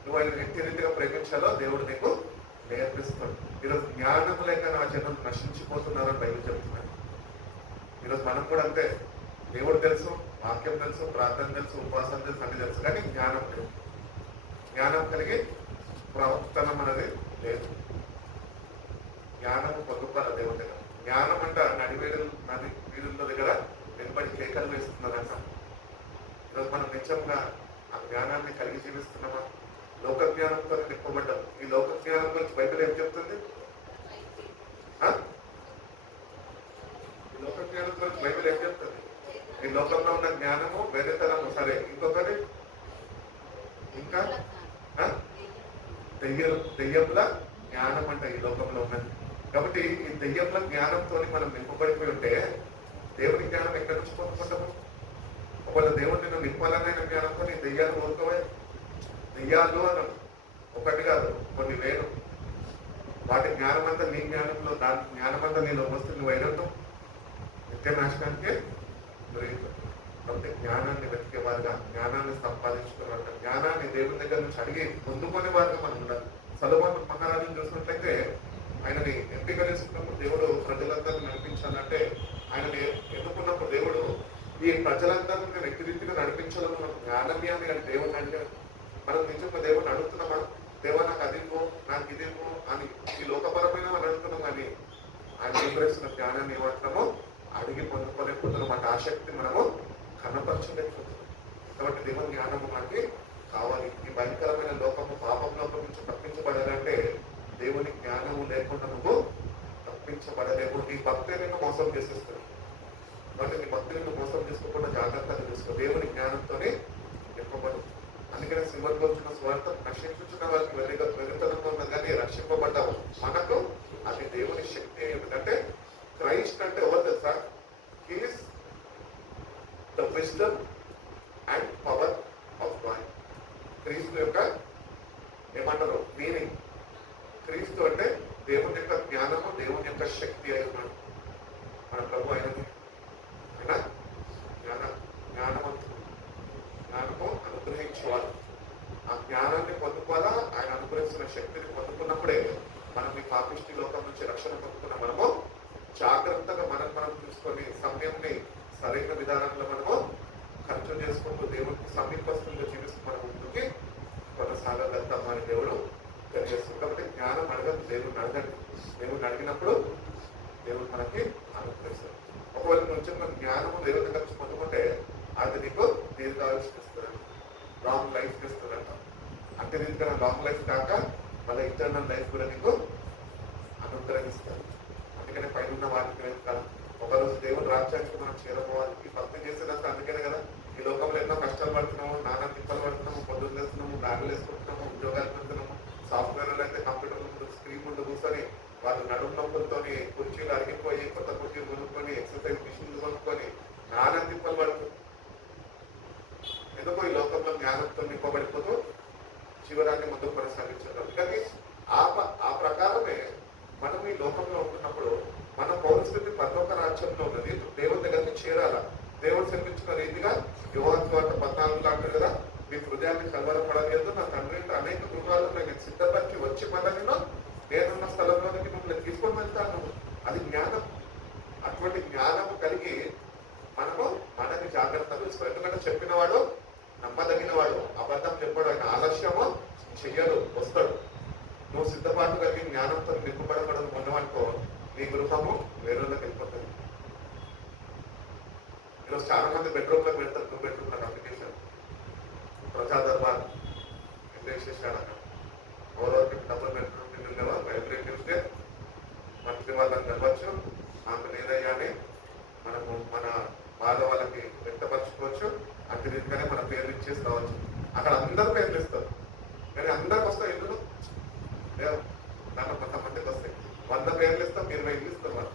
నువ్వు ఆయన ఎట్టి రీతిగా ప్రేమించాలో దేవుడు నీకు నేర్పిస్తాడు. ఈరోజు జ్ఞానం లేక నా జనం నశించిపోతున్నారని బయలు చెప్తున్నాడు. ఈరోజు మనం కూడా అంతే. దేవుడు తెలుసు, వాక్యం తెలుసు, ప్రార్థన తెలుసు, ఉపాసన తెలుసు, అన్ని తెలుసు, కానీ జ్ఞానం లేదు. జ్ఞానం కలిగి ప్రవర్తనం అనేది లేదు. జ్ఞానము పొందుకోవాలి దేవుడి దగ్గర. జ్ఞానం అంట నది వీధుల దగ్గర వెనుబడి కేకలు వేస్తున్నారంట. ఈరోజు మనం నిజంగా ఆ జ్ఞానాన్ని కలిగి జీవిస్తున్నామా? లోక జ్ఞానంతో నింపబడ్డాం. ఈ లోక జ్ఞానం గురించి బైబిల్ ఏం చెప్తుంది? ఈ లోక జ్ఞానం గురించి బైబిల్ ఏం చెప్తుంది? ఈ లోకంలో ఉన్న జ్ఞానము వేరేతనము. సరే, ఇంకొకటి ఇంకా దెయ్యంల జ్ఞానం అంట ఈ లోకంలో ఉన్నది. కాబట్టి ఈ దెయ్యంల జ్ఞానంతో మనం నింపబడిపోయి ఉంటే దేవుని జ్ఞానం ఎక్కడి నుంచి పొందుకుంటాము? ఒకవేళ దేవుడిని నువ్వు నింపాలన్న జ్ఞానంతో నీ దెయ్యాలు ఊరుకోవే. దెయ్యాలు అన్నాడు, ఒకటి కాదు, కొన్ని వేలు. వాటి జ్ఞానం అంతా నీ జ్ఞానంలో, దాని జ్ఞానం అంతా నీలో వస్తే నువ్వు అయినట్టు నిత్య నాశనానికి గురవుతావు. కాబట్టి జ్ఞానాన్ని వెతికే వారుగా, జ్ఞానాన్ని సంపాదించుకునే వారుగా, జ్ఞానాన్ని దేవుని దగ్గర నుంచి అడిగి పొందుకునే వారుగా మనం ఉండాలి. సొలొమోను మహారాజును చూసినట్లయితే ఆయనని ఎంపిక చేసుకున్నప్పుడు దేవుడు ప్రజలందరినీ నడిపించాలంటే, ఆయనని ఎన్నుకున్నప్పుడు దేవుడు ఈ ప్రజలందరినీ నేను ఎట్టి రీతిగా నడిపించాలని మనం జ్ఞానమే అని దేవుడిని అడిగాడు. మనం నిజంగా దేవుడిని అడుగుతున్నామా? దేవా నాకు అదిగో, నాకు ఇదేమో అని ఈ లోకపరమైన మనం అడుగుతున్నాం, కానీ ఆయన అనుగ్రహిస్తున్న జ్ఞానాన్ని ఏమంటున్నామో అడిగి పొందుకోలేకపోతున్నాం. అటు ఆసక్తి మనము కనపరచలేకపోతున్నాం. కాబట్టి దేవుని జ్ఞానము మనకి కావాలి. ఈ భయంకరమైన లోకము, పాపం లోకం నుంచి తప్పించబడాలంటే దేవుని జ్ఞానము లేకుండా నువ్వు తప్పించబడలేవు. నీ భక్తి నిన్ను మోసం చేసేస్తుంది. కాబట్టి నీ భక్తిని నువ్వు మోసం చేసుకోకుండా జాగ్రత్తగా చూసుకో. దేవుని జ్ఞానంతోనే నింపబడు. అందుకనే సింహంలో వచ్చిన స్వార్థం నశించుచున్న వారికి వెలుగుతనంగా ఉన్నది, కానీ రక్షింపబడ్డావు మనకు అది దేవుని శక్తి. ఎందుకంటే క్రైస్ట్ అంటే ఎవరు తెలుసా? He is the wisdom and power of God. క్రీస్తు యొక్క ఏమంటారు మీనింగ్? క్రీస్తు అంటే యొక్క శక్తి అయి ఉన్నాడు మన ప్రభు అయినది. అయినా జ్ఞానవంతుడు, జ్ఞానము అనుగ్రహించేవాడు. ఆ జ్ఞానాన్ని పొందుకోవాలా, ఆయన అనుగ్రహిస్తున్న శక్తిని పొందుకున్నప్పుడే మనం ఈ పాపిష్టి లోకం నుంచి రక్షణ పొందుకున్న మనము జాగ్రత్తగా మనం చూసుకొని సమయంని సరైన విధానంలో మనము ఖర్చు చేసుకుంటూ దేవుడికి సమీపస్తులుగా జీవిస్తూ మన ముందుకి కొనసాగలుగుతాం అని దేవుడు తెలియజేస్తుంది. కాబట్టి జ్ఞానం అడగదు, దేవుడిని అడగండి. దేవుడిని అడిగినప్పుడు దేవుడు మనకి అనుగ్రహిస్తాడు. ఒకవేళ నువ్వు వచ్చిన జ్ఞానము దేవుడి దగ్గర నుంచి పొందుకుంటే అది నీకు దీర్ఘాయుష్ని ఇస్తుందంట, లాంగ్ లైఫ్ ఇస్తుందంట. అంటే దీనికన్నా లాంగ్ లైఫ్ కాక మళ్ళీ ఇంటర్నల్ లైఫ్ కూడా నీకు అనుగ్రహిస్తాడు. అందుకనే పైన ఉన్న వాటికి వెళ్తాను. ఒకరోజు దేవుడు రాజ్యానికి మనం చేరపోవాలి. ఈ భక్తి చేసేదంతా అందుకనే కదా. ఈ లోకంలో ఎన్నో కష్టాలు పడుతున్నాము, నానా తిప్పలు పడుతున్నాము, పొద్దున్న చేస్తున్నాము, బ్యాగులు వేసుకుంటున్నాము, ఉద్యోగాలు పెడుతున్నాము. సాఫ్ట్వేర్లు అయితే కంప్యూటర్ ముందు స్క్రీన్ ముందు కూర్చొని వాళ్ళు నడుము నొప్పులతో కుర్చీలు అరిగిపోయి కొత్త కుర్చీలు కొనుక్కొని ఎక్సర్సైజ్ మిషన్లు కొనుక్కొని నానా తిప్పలు పడుతుంది. ఎందుకో ఈ లోకంలో జ్ఞానంతో నింపబడిపోతూ జీవనాన్ని ముందుకు కొనసాగించారు. కానీ ఆ ప్రకారమే మనం ఈ లోకంలో ఉంటున్నప్పుడు మన పౌరస్థితి పరలోక రాజ్యంలో ఉన్నది. దేవుని దగ్గరికి చేరాల. దేవుడు సెలవించిన రీతిగా యోహాను సువార్త 14 అంటారు కదా, మీ హృదయాన్ని కలవరపడలేదు, నా తండ్రి అనేక గృహాలు నేను సిద్ధపరిచి వచ్చి మళ్ళీ నేనున్న స్థలంలోకి మిమ్మల్ని తీసుకొని వెళ్తాను. అది జ్ఞానం. అటువంటి జ్ఞానము కలిగి మనము మనకి జాగ్రత్తగా చూసుకోవాలి. ఎందుకంటే చెప్పినవాడు నమ్మదగినవాడు, అబద్ధం చెప్పాడు, ఆయన ఆలస్యము చెయ్యడు, వస్తాడు. నువ్వు సిద్ధపాటు కలిగి జ్ఞానంతో నింపబడబడదు ఉన్నవనుకో, నీ గృహము వేరేళ్ళకి వెళ్ళిపోతుంది. ఈరోజు చాలా మంది బెడ్రూమ్లోకి పెడతారు, 2 బెడ్రూమ్లకు అప్లికేషన్. ప్రజా దర్బార్ చేసేసాడు అక్కడ. ఎవరెవరికి డబుల్ బెడ్రూమ్ ఉండేవా లైబ్రరీ చూస్తే మంత్రి వాళ్ళని కలవచ్చు, నాకు లేదయ్యా అని మనము మన బాధ వాళ్ళకి వ్యక్తపరచుకోవచ్చు. అతి రీతిగానే మన పేర్లు ఇచ్చేసి రావచ్చు. అక్కడ అందరు పేర్లు ఇస్తారు, కానీ అందరికి వస్తాయి ఇల్లు లేవు. దాంట్లో కొంతమందికి వస్తాయి. 100 పేర్లు ఇస్తాం, 20 ఇల్లు ఇస్తారు వాళ్ళు.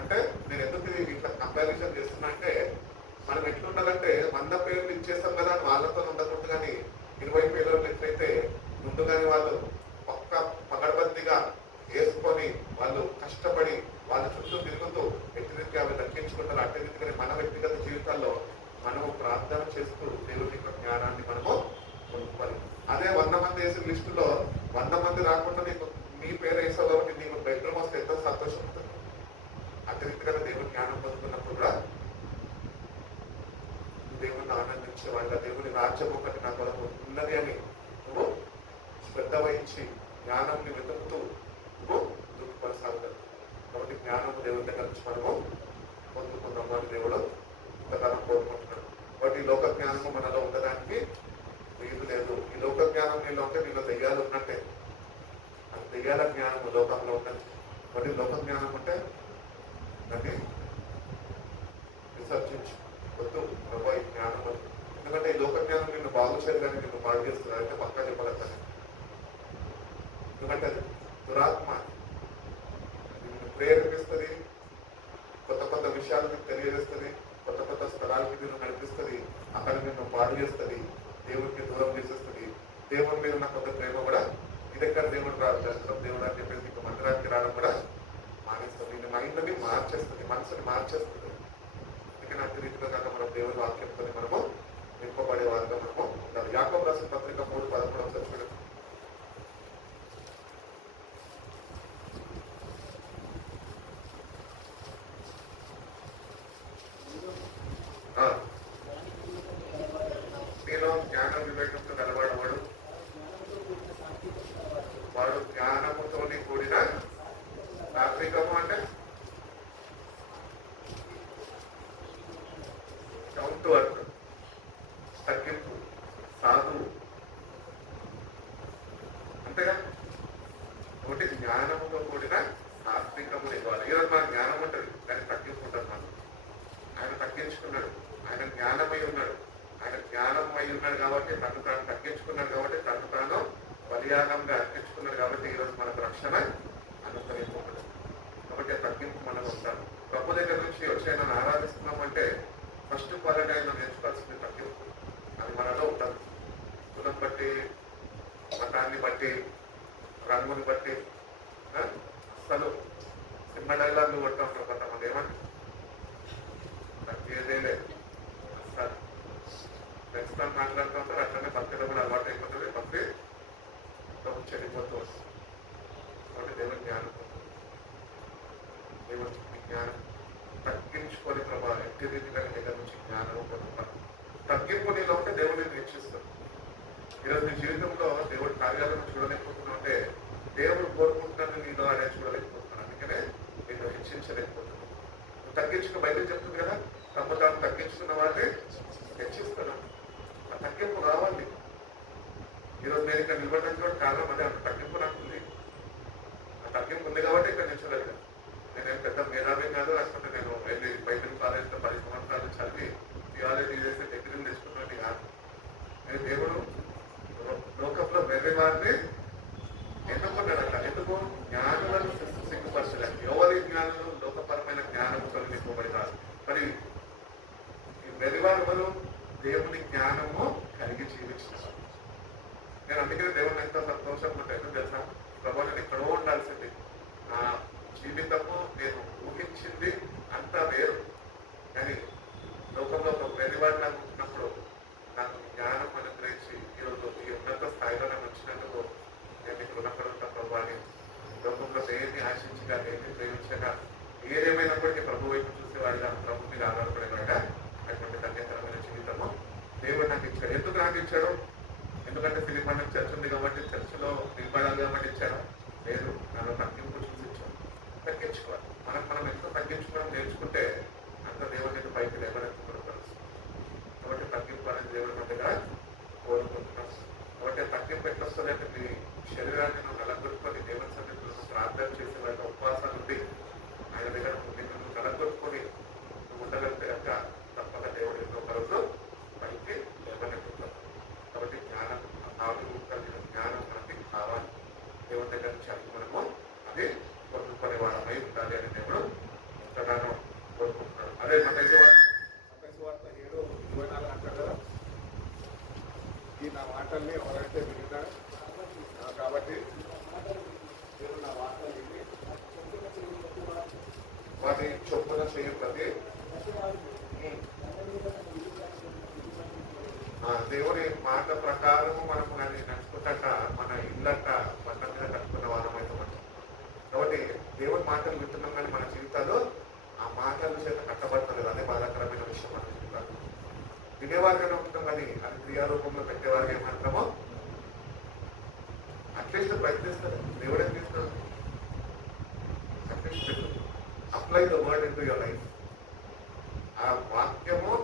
అంటే నేను ఎందుకు ఇట్లా కంపారిజన్ చేస్తున్నా అంటే, మనం ఎట్లుండాలంటే 100 పేర్లు ఇచ్చేస్తాం కదా వాళ్ళతో ఉండకూడదు. కానీ 20 పేర్లు ఎట్లయితే ముందుగానే వాళ్ళు పగడబందిగా వేసుకొని వాళ్ళు కష్టపడి వాళ్ళ చుట్టూ తిరుగుతూ వ్యక్తిగతంగా అవి దక్కించుకుంటారు. అట్టి రీతిగానే మన వ్యక్తిగత జీవితాల్లో మనము ప్రార్థన చేస్తూ దేవుని యొక్క జ్ఞానాన్ని మనము పొందుకోవాలి. అదే 100 మంది వేసిన లిస్టులో 100 మంది రాకుండా నీకు నీ పేరు వేసావు కాబట్టి నీకు బెడ్రూమ్ వస్తే ఎంతో సంతోషం ఉంటుంది. అట్టి రీతిగానే దేవుని జ్ఞానం పొందుకున్నప్పుడు కూడా దేవుని ఆనందించే వాళ్ళ దేవుని రాజ్యం ఒకటి నా కొరకు ఉన్నది అని నువ్వు శ్రద్ధ వహించి జ్ఞానంని వెతుకుతూ నువ్వు కొనసాగుతాడు. కాబట్టి జ్ఞానము దేవుని దగ్గర నుంచి మనము పొందుకుందాము అని దేవుడు ఇంతకాలం కోరుకుంటున్నాడు. కాబట్టి ఈ లోక జ్ఞానము మనలో ఉండడానికి వీలు లేదు. ఈ లోక జ్ఞానం నీలో ఉంటే నీలో దెయ్యాలు ఉన్నట్టే. అది దెయ్యాల జ్ఞానము లోకంలో ఉన్నది. కాబట్టి లోక జ్ఞానం అంటే దాన్ని విసర్జించు వద్దు. ప్రభు ఈ జ్ఞానం వద్దు. ఎందుకంటే ఈ లోక జ్ఞానం నిన్ను బాగు చేయడానికి నిన్ను పాడు చేస్తున్నారు. అయితే పక్కా చెప్పగలుగుతాను. ఎందుకంటే అది దురాత్మ, నిన్ను ప్రేరేపిస్తుంది, కొత్త కొత్త విషయాలు నీకు తెలియజేస్తుంది, కొత్త కొత్త స్థలాలకి నిన్ను నడిపిస్తుంది, అక్కడ నిన్ను పాడు చేస్తుంది, దేవుడికి దూరం చేసేస్తుంది. దేవుడి మీద ఉన్న కొంత ప్రేమ కూడా నీ దగ్గర దేవుడు రాదు, దేవుడు అని చెప్పేసి నీకు మందిరానికి రావడం కూడా మానేస్తుంది. నీ మైండ్ని మార్చేస్తుంది, మనసుని మార్చేస్తుంది. అందుకని అతి రీతిలో కాక మనం దేవుడి వాక్యంతో మనము నింపబడే వారిగా మనము ఉండాలి. యాకోబు రాసిన పత్రిక 3:13 చూడండి. నేను జ్ఞాన వివేకంతో కలవాడవాడు, వాడు జ్ఞానముతో కూడిన సాత్వికము అంటే డౌన్ టు అర్త్, తగ్గింపు, సాధువు. అంతేగా ఒకటి జ్ఞానముతో కూడిన సాత్వికము ఇవ్వాలి. ఈరోజు మన జ్ఞానం ఉంటుంది కానీ తగ్గింపు ఉంటుంది. మనం ఆయన తగ్గించుకున్నాడు, ఆయన జ్ఞానమై ఉన్నాడు. ఆయన జ్ఞానం అయి ఉన్నాడు కాబట్టి తను తాను తగ్గించుకున్నాడు, కాబట్టి తను తాను బలియాగంగా అర్పించుకున్నాడు. కాబట్టి ఈరోజు మనకు రక్షణ అనుగ్రహింపబడదు. కాబట్టి ఆ తగ్గింపు మనకు ఉంటాడు. ప్రభు దగ్గర నుంచి వచ్చి ఆయన ఆరాధిస్తున్నాం అంటే ఫస్ట్ క్వాలిటీ ఆయన నేర్చుకోవాల్సింది తగ్గింపు. అది మనలో ఉంటుంది. కులం బట్టి, మతాన్ని బట్టి, రంగుని బట్టి అసలు సినిమా డైలాగులు కొట్టా ఉంటారు కొంతమంది, ఏమంటే తగ్గేదే లేదు అసలు. ఫ్రెండ్స్ తో మాట్లాడుతూ ఉంటారు, అట్లనే భక్తిలో కూడా అలవాటు అయిపోతుంది, భక్తి చెడిపోతూ వస్తుంది. కాబట్టి దేవుని జ్ఞానం పొందుతుంది. దేవుని జ్ఞానం తగ్గించుకొని ప్రభావ ఎట్టి రీతిగా నీ దగ్గర నుంచి జ్ఞానం పొందుతాను. తగ్గింపు నీలో ఉంటే దేవుడిని నిరీక్షిస్తాడు. ఈరోజు నీ జీవితంలో దేవుడి కార్యాలను చూడలేకపోతున్నావు అంటే దేవుడు కోరుకుంటున్నాను నీలో అనే చూడలేకపోతున్నాను. అందుకనే నేను హెచ్చించలేకపోతున్నాను. నువ్వు తగ్గించుకుని బయటకు చెప్తుంది కదా, తమ తాను తగ్గించుకున్న వారిని హెచ్చిస్తున్నాను. ఆ తగ్గింపు రావాలి. ఈరోజు నేను ఇక్కడ నిలబడడానికి కూడా కారణం అదే, అంత తగ్గింపు నాకు ఉంది. ఆ తగ్గింపు ఉంది కాబట్టి ఇక్కడ నిల్చోలేదు. నేనేం పెద్ద మేధావి కాదు, లేకపోతే నేను వెళ్ళి బైబిల్ కాలేజ్లో 10 సంవత్సరాలు చదివి థియాలజీ చేసి డిగ్రీలు తెచ్చుకున్నట్టు కాదు. నేను దేవుడు లోకంలో వేరే వారిని ఎన్నుకున్నాడట. ఎందుకు? జ్ఞానులను సిగ్గుపరచలేదు. ఎవరి జ్ఞానులు లోకపరమైన జ్ఞానంతో నింపబడినారు. మరి ఈ వెరివారు ఎవరు? దేవుని జ్ఞానము కలిగి జీవించినారు. నేను అందుకనే దేవుని ఎంతో సంతోషంగా ఉంటాను తెలుసా. ప్రభు నేను ఎక్కడో ఉండాల్సింది, నా జీవితము నేను ఊహించింది అంతా వేరు. కానీ లోకంలో ఒక వెరివాడు నాకు వచ్చినప్పుడు నాకు జ్ఞానం అనుగ్రహించి ఈరోజు ఈ ఉన్నత స్థాయిలో నేను వచ్చినందుకు నేను ఇక్కడ రుణపడుతున్న ప్రభు అని. లోకంలో దేన్ని ఆశించగా, దేన్ని ప్రేమించగా, ఏదేమైనప్పటికీ ప్రభు వైపు చూసేవాడిగా, ప్రభు మీద ఆధారపడేవాడిగా అటువంటి ధన్యకరమైన జీవితము దేవుడు నాకు ఇచ్చాడు. ఎందుకు నాకు ఇచ్చాడు? ఎందుకంటే ఫిలిప్ చర్చ్ ఉంది కాబట్టి, చర్చిలో నిలబడాలి కాబట్టి ఇచ్చాడు? లేదు, నన్ను తగ్గింపు చూసి ఇచ్చాడు. తగ్గించుకోవాలి. మనం ఎంత తగ్గించుకోవడం నేర్చుకుంటే అంత దేవుడిని పైకి లేవనెత్తుకోవడం కలుస్తుంది. కాబట్టి తగ్గింపు అనేది దేవుడి మధ్యగా కోరుకుంటున్నాం. కాబట్టి తగ్గింపు ఎట్లా వస్తుంది అంటే, మీ శరీరాన్ని నువ్వు నలగొట్టుకొని దేవుని సన్నిధిలో ప్రార్థన చేసే వాళ్ళ ఉపవాసాలు ఉండి ఆయన దగ్గర నువ్వు నలగొట్టుకొని నువ్వు ఉండగలిగితే కనుక తప్పక దేవుడి ఒక రోజు పైకి లేవనెత్తుతాం. కాబట్టి జ్ఞానం, నాలుగు కలిగిన జ్ఞానం మనకి కావాలి. దేవుని దగ్గర నుంచి అది మనము అది పొందుకునే వాళ్ళమై ఉండాలి అని దేవుడు ఎంతగానో కోరుకుంటున్నాడు. అదే మత్తయి సువార్త 7:24 అంటారు కదా, ఈ నా మాటల్ని ఎవరైతే వింటారు కాబట్టి నేను నా మాటలు విని వాటి చొప్పున చేయున్నది. దేవుని మాట ప్రకారము మనము కానీ నడుచుకుంటాక మన ఇళ్ళంట బండ మీద కట్టుకున్న వారమైతే మనం. కాబట్టి దేవుని మాటలు వింటున్నాం కానీ మన జీవితాలు ఆ మాటల చేత కట్టబడతలేదు. అదే బాధాకరమైన విషయం మన జీవితాలు. వినేవారిగానే ఉంటున్నాం కానీ అది క్రియారూపంలో పెట్టేవారికి ఏమంటామో అట్లీస్ట్ ప్రయత్నిస్తారు. దేవుడు ఏం చేస్తాడు? At least apply the word in to your life. ఆ వాక్యము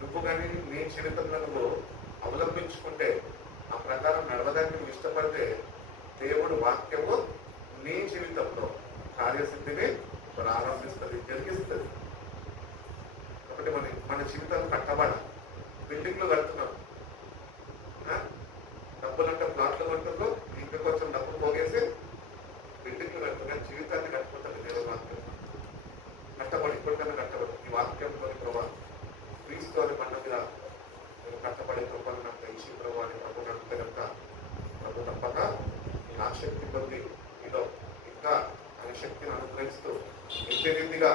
నువ్వు కానీ నీ జీవితంలో నువ్వు అవలంబించుకుంటే, ఆ ప్రకారం నడవడానికి నువ్వు ఇష్టపడితే దేవుడు వాక్యము నీ జీవితంలో కార్యసిద్ధిని ప్రారంభిస్తుంది, జరిగిస్తుంది. కాబట్టి మన జీవితాలు కట్టబడాలి. బిల్డింగ్లు కడుతున్నాం, డబ్బులంటే ప్లాట్లు కడుతుందో ఇంకా కొంచెం డబ్బులు పోగేసి బిల్డింగ్లు కడుతున్నాం. జీవితాన్ని కట్టుకుంటుంది దేవుని వాక్యం. కట్టబడి ఇప్పటికైనా కట్టబడి ఈ వాక్యంతో ప్రభావ క్రీస్తు అని మన మీద నేను కట్టబడే కృపను నాకు తెలిసి ప్రభు అని ప్రభు నడిపితే కనుక ప్రభు తప్పక నేను ఆసక్తి పొంది మీలో ఇంకా ఆయన శక్తిని అనుగ్రహిస్తూ ఎట్టి రీతిగా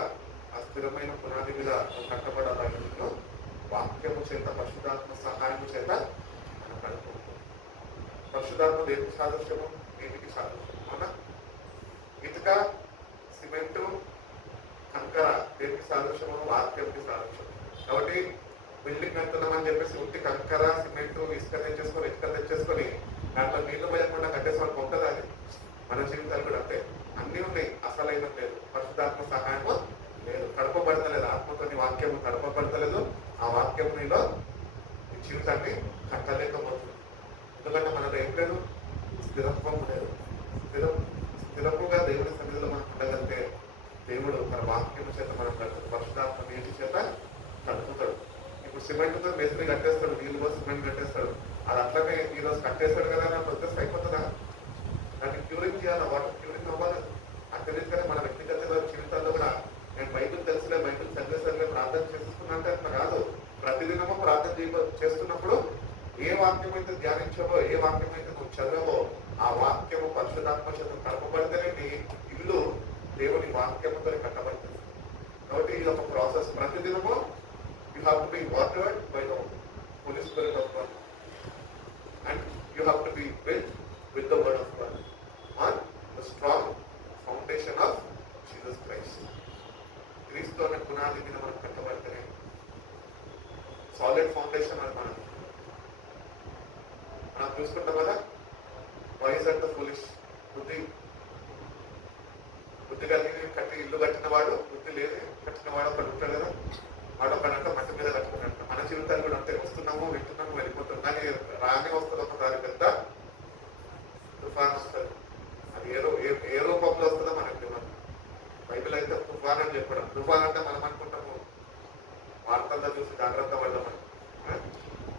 ఆ స్థిరమైన పునాది మీద కట్టబడాలన్నింటిలో వాక్యము చేత, పరిశుద్ధాత్మ సహాయము చేత మనం కడుపుకుంటాం. పరిశుద్ధాత్మ దేనికి సాదృశ్యము? నీటికి సాదృశ్యం. అవునా? ఇటుక, సిమెంటు, కంకర దేనికి సాదృశ్యము? వాక్యంకి సాదృశ్యం. కాబట్టి బిల్డింగ్ కడుతున్నామని చెప్పేసి ఉట్టి కంకర, సిమెంట్, ఇసుక తెచ్చేసుకొని దాంట్లో నీళ్లు పోయకుండా కట్టేసుకోవడం ఉంటుందా? అది మన జీవితాలు కూడా అంతే. అన్నీ ఉన్నాయి, అసలైన లేదు. పరిశుద్ధాత్మ సహాయము లేదు, తడపబడతలేదు. ఆత్మతో వాక్యము తడపబడతలేదు. ఆ వాక్యం నీలో నీ జీవితాన్ని కట్టలేకపోతుంది. ఎందుకంటే మనలో ఏం లేదు? స్థిరత్వం లేదు. స్థిరముగా దేవుని సన్నిధిలో మనం ఉండగలిగితే దేవుడు మన వాక్యం చేత మనం పరిశుద్ధాత్మ నీటి చేత కలుపుతాడు. ఇప్పుడు సిమెంట్తో మేస్త్రి కట్టేస్తాడు, నీళ్ళు పోసి సిమెంట్ కట్టేస్తాడు. అది అట్లనే ఈరోజు కట్టేస్తాడు కదా, నా ప్రొసెస్ అయిపోతుందా? దాన్ని క్యూరింగ్ చేయాలి, వాటర్ క్యూరింగ్ అవ్వాలి. అట్లనే మన వ్యక్తిగత జీవితాల్లో కూడా నేను బైబిల్ తెలుసులే, బైబిల్ చదివేసరిలే, ప్రార్థన చేస్తున్నా అంటే అట్లా కాదు. ప్రతిదినము ప్రార్థన చేస్తున్నప్పుడు ఏ వాక్యం అయితే ధ్యానించావో, ఏ వాక్యం అయితే నువ్వు చదవో, ఆ వాక్యము పరిశుద్ధాత్మ చేత కలపబడితేనే నీ ఇల్లు దేవుని వాక్యముతో కట్టబడుతుంది. కాబట్టి ఇది ఒక ప్రాసెస్. ప్రతిదినము you have to be watered by the Holy Spirit of God and you have to be built with the word of God on the strong foundation of Jesus Christ. క్రీస్తు అనే పునాది మీద మనం కట్టబడితేనే సాలిడ్ ఫౌండేషన్ అని మనం చూసుకుంటాం కదా. Wise and the foolish, బుద్ధి కలిగి కట్టి ఇల్లు కట్టిన వాడు, బుద్ధి లేదు కట్టిన వాడు ఒకడు ఉంటాడు కదా, వాడు ఒకడంట మట్టి మీద కట్టుకుంటాడు. మన జీవితాలు కూడా అంతే, వస్తున్నాము వింటున్నాము వెళ్ళిపోతాం, కానీ రానే వస్తుంది ఒకసారి పెద్ద తుఫాన్ వస్తుంది. అది ఏ రూపంలో వస్తుందో మనకు తెలియదు. బైబిల్ అయితే తుఫాన్ అని చెప్పడం. తుఫాన్ అంటే మనం అనుకుంటాము వార్తల్లో చూసి జాగ్రత్త పడ్డామని,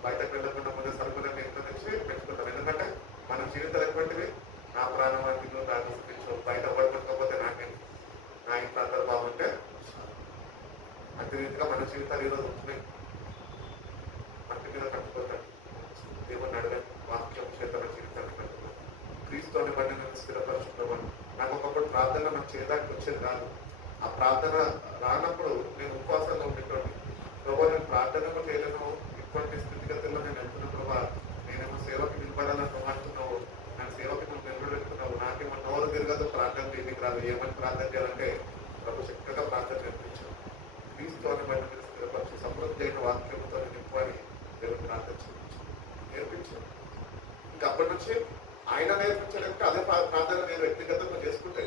బయటకు వెళ్ళకుండా ముందు సరుకులన్నీ ఇంట్లో నుంచి పెట్టుకుంటాం. ఎందుకంటే మన జీవితాలు ఎటువంటివి, నా ప్రాణం అతిలో దాన్ని బయట పడుకోకపోతే నాకేం, నా ఇంట్లో అందరూ బాగుంటే అతి రీతిగా మన జీవితాలు ఈరోజు ఉంటున్నాయి. మట్టి మీద కట్టుకోతాడు. దేవుని అడగ వాక్యం చేత మన జీవితాన్ని కట్టుకో. క్రీస్తు అనే బండి నన్ను స్థిరపరచుకోవాలి. నాకు ఒకప్పుడు ప్రార్థన నాకు చేయడానికి వచ్చేది కాదు. ఆ ప్రార్థన రానప్పుడు నేను ఉపవాసంలో ఉండేటోడి. ప్రభావ నేను ప్రార్థనకు చేయలేను, ఇటువంటి స్థితిగతుల్లో నేను వెళ్తున్నా ప్రభావ, నేనేమో సేవకి నిలబడాలని మాట్లాడుతున్నావు, నాకు సేవకి నువ్వు నిలబెడుతున్నావు, నాకేమో నోరు తిరగదు, ప్రార్థన చేయడానికి రాదు. ఏమని ప్రార్థన చేయాలంటే ప్రభు చక్కగా ప్రార్థన నేర్పించావు. క్రీస్తు అనే బండి మీద స్థిరపరిచి సమృద్ధి అయిన వాక్యంతో నింపాలి దేవుని ప్రార్థన నేర్పించావు. ఇంకా అప్పటి నుంచి ఆయన నేర్పించడానికి అదే ప్రార్థన నేను వ్యక్తిగతంగా చేసుకుంటే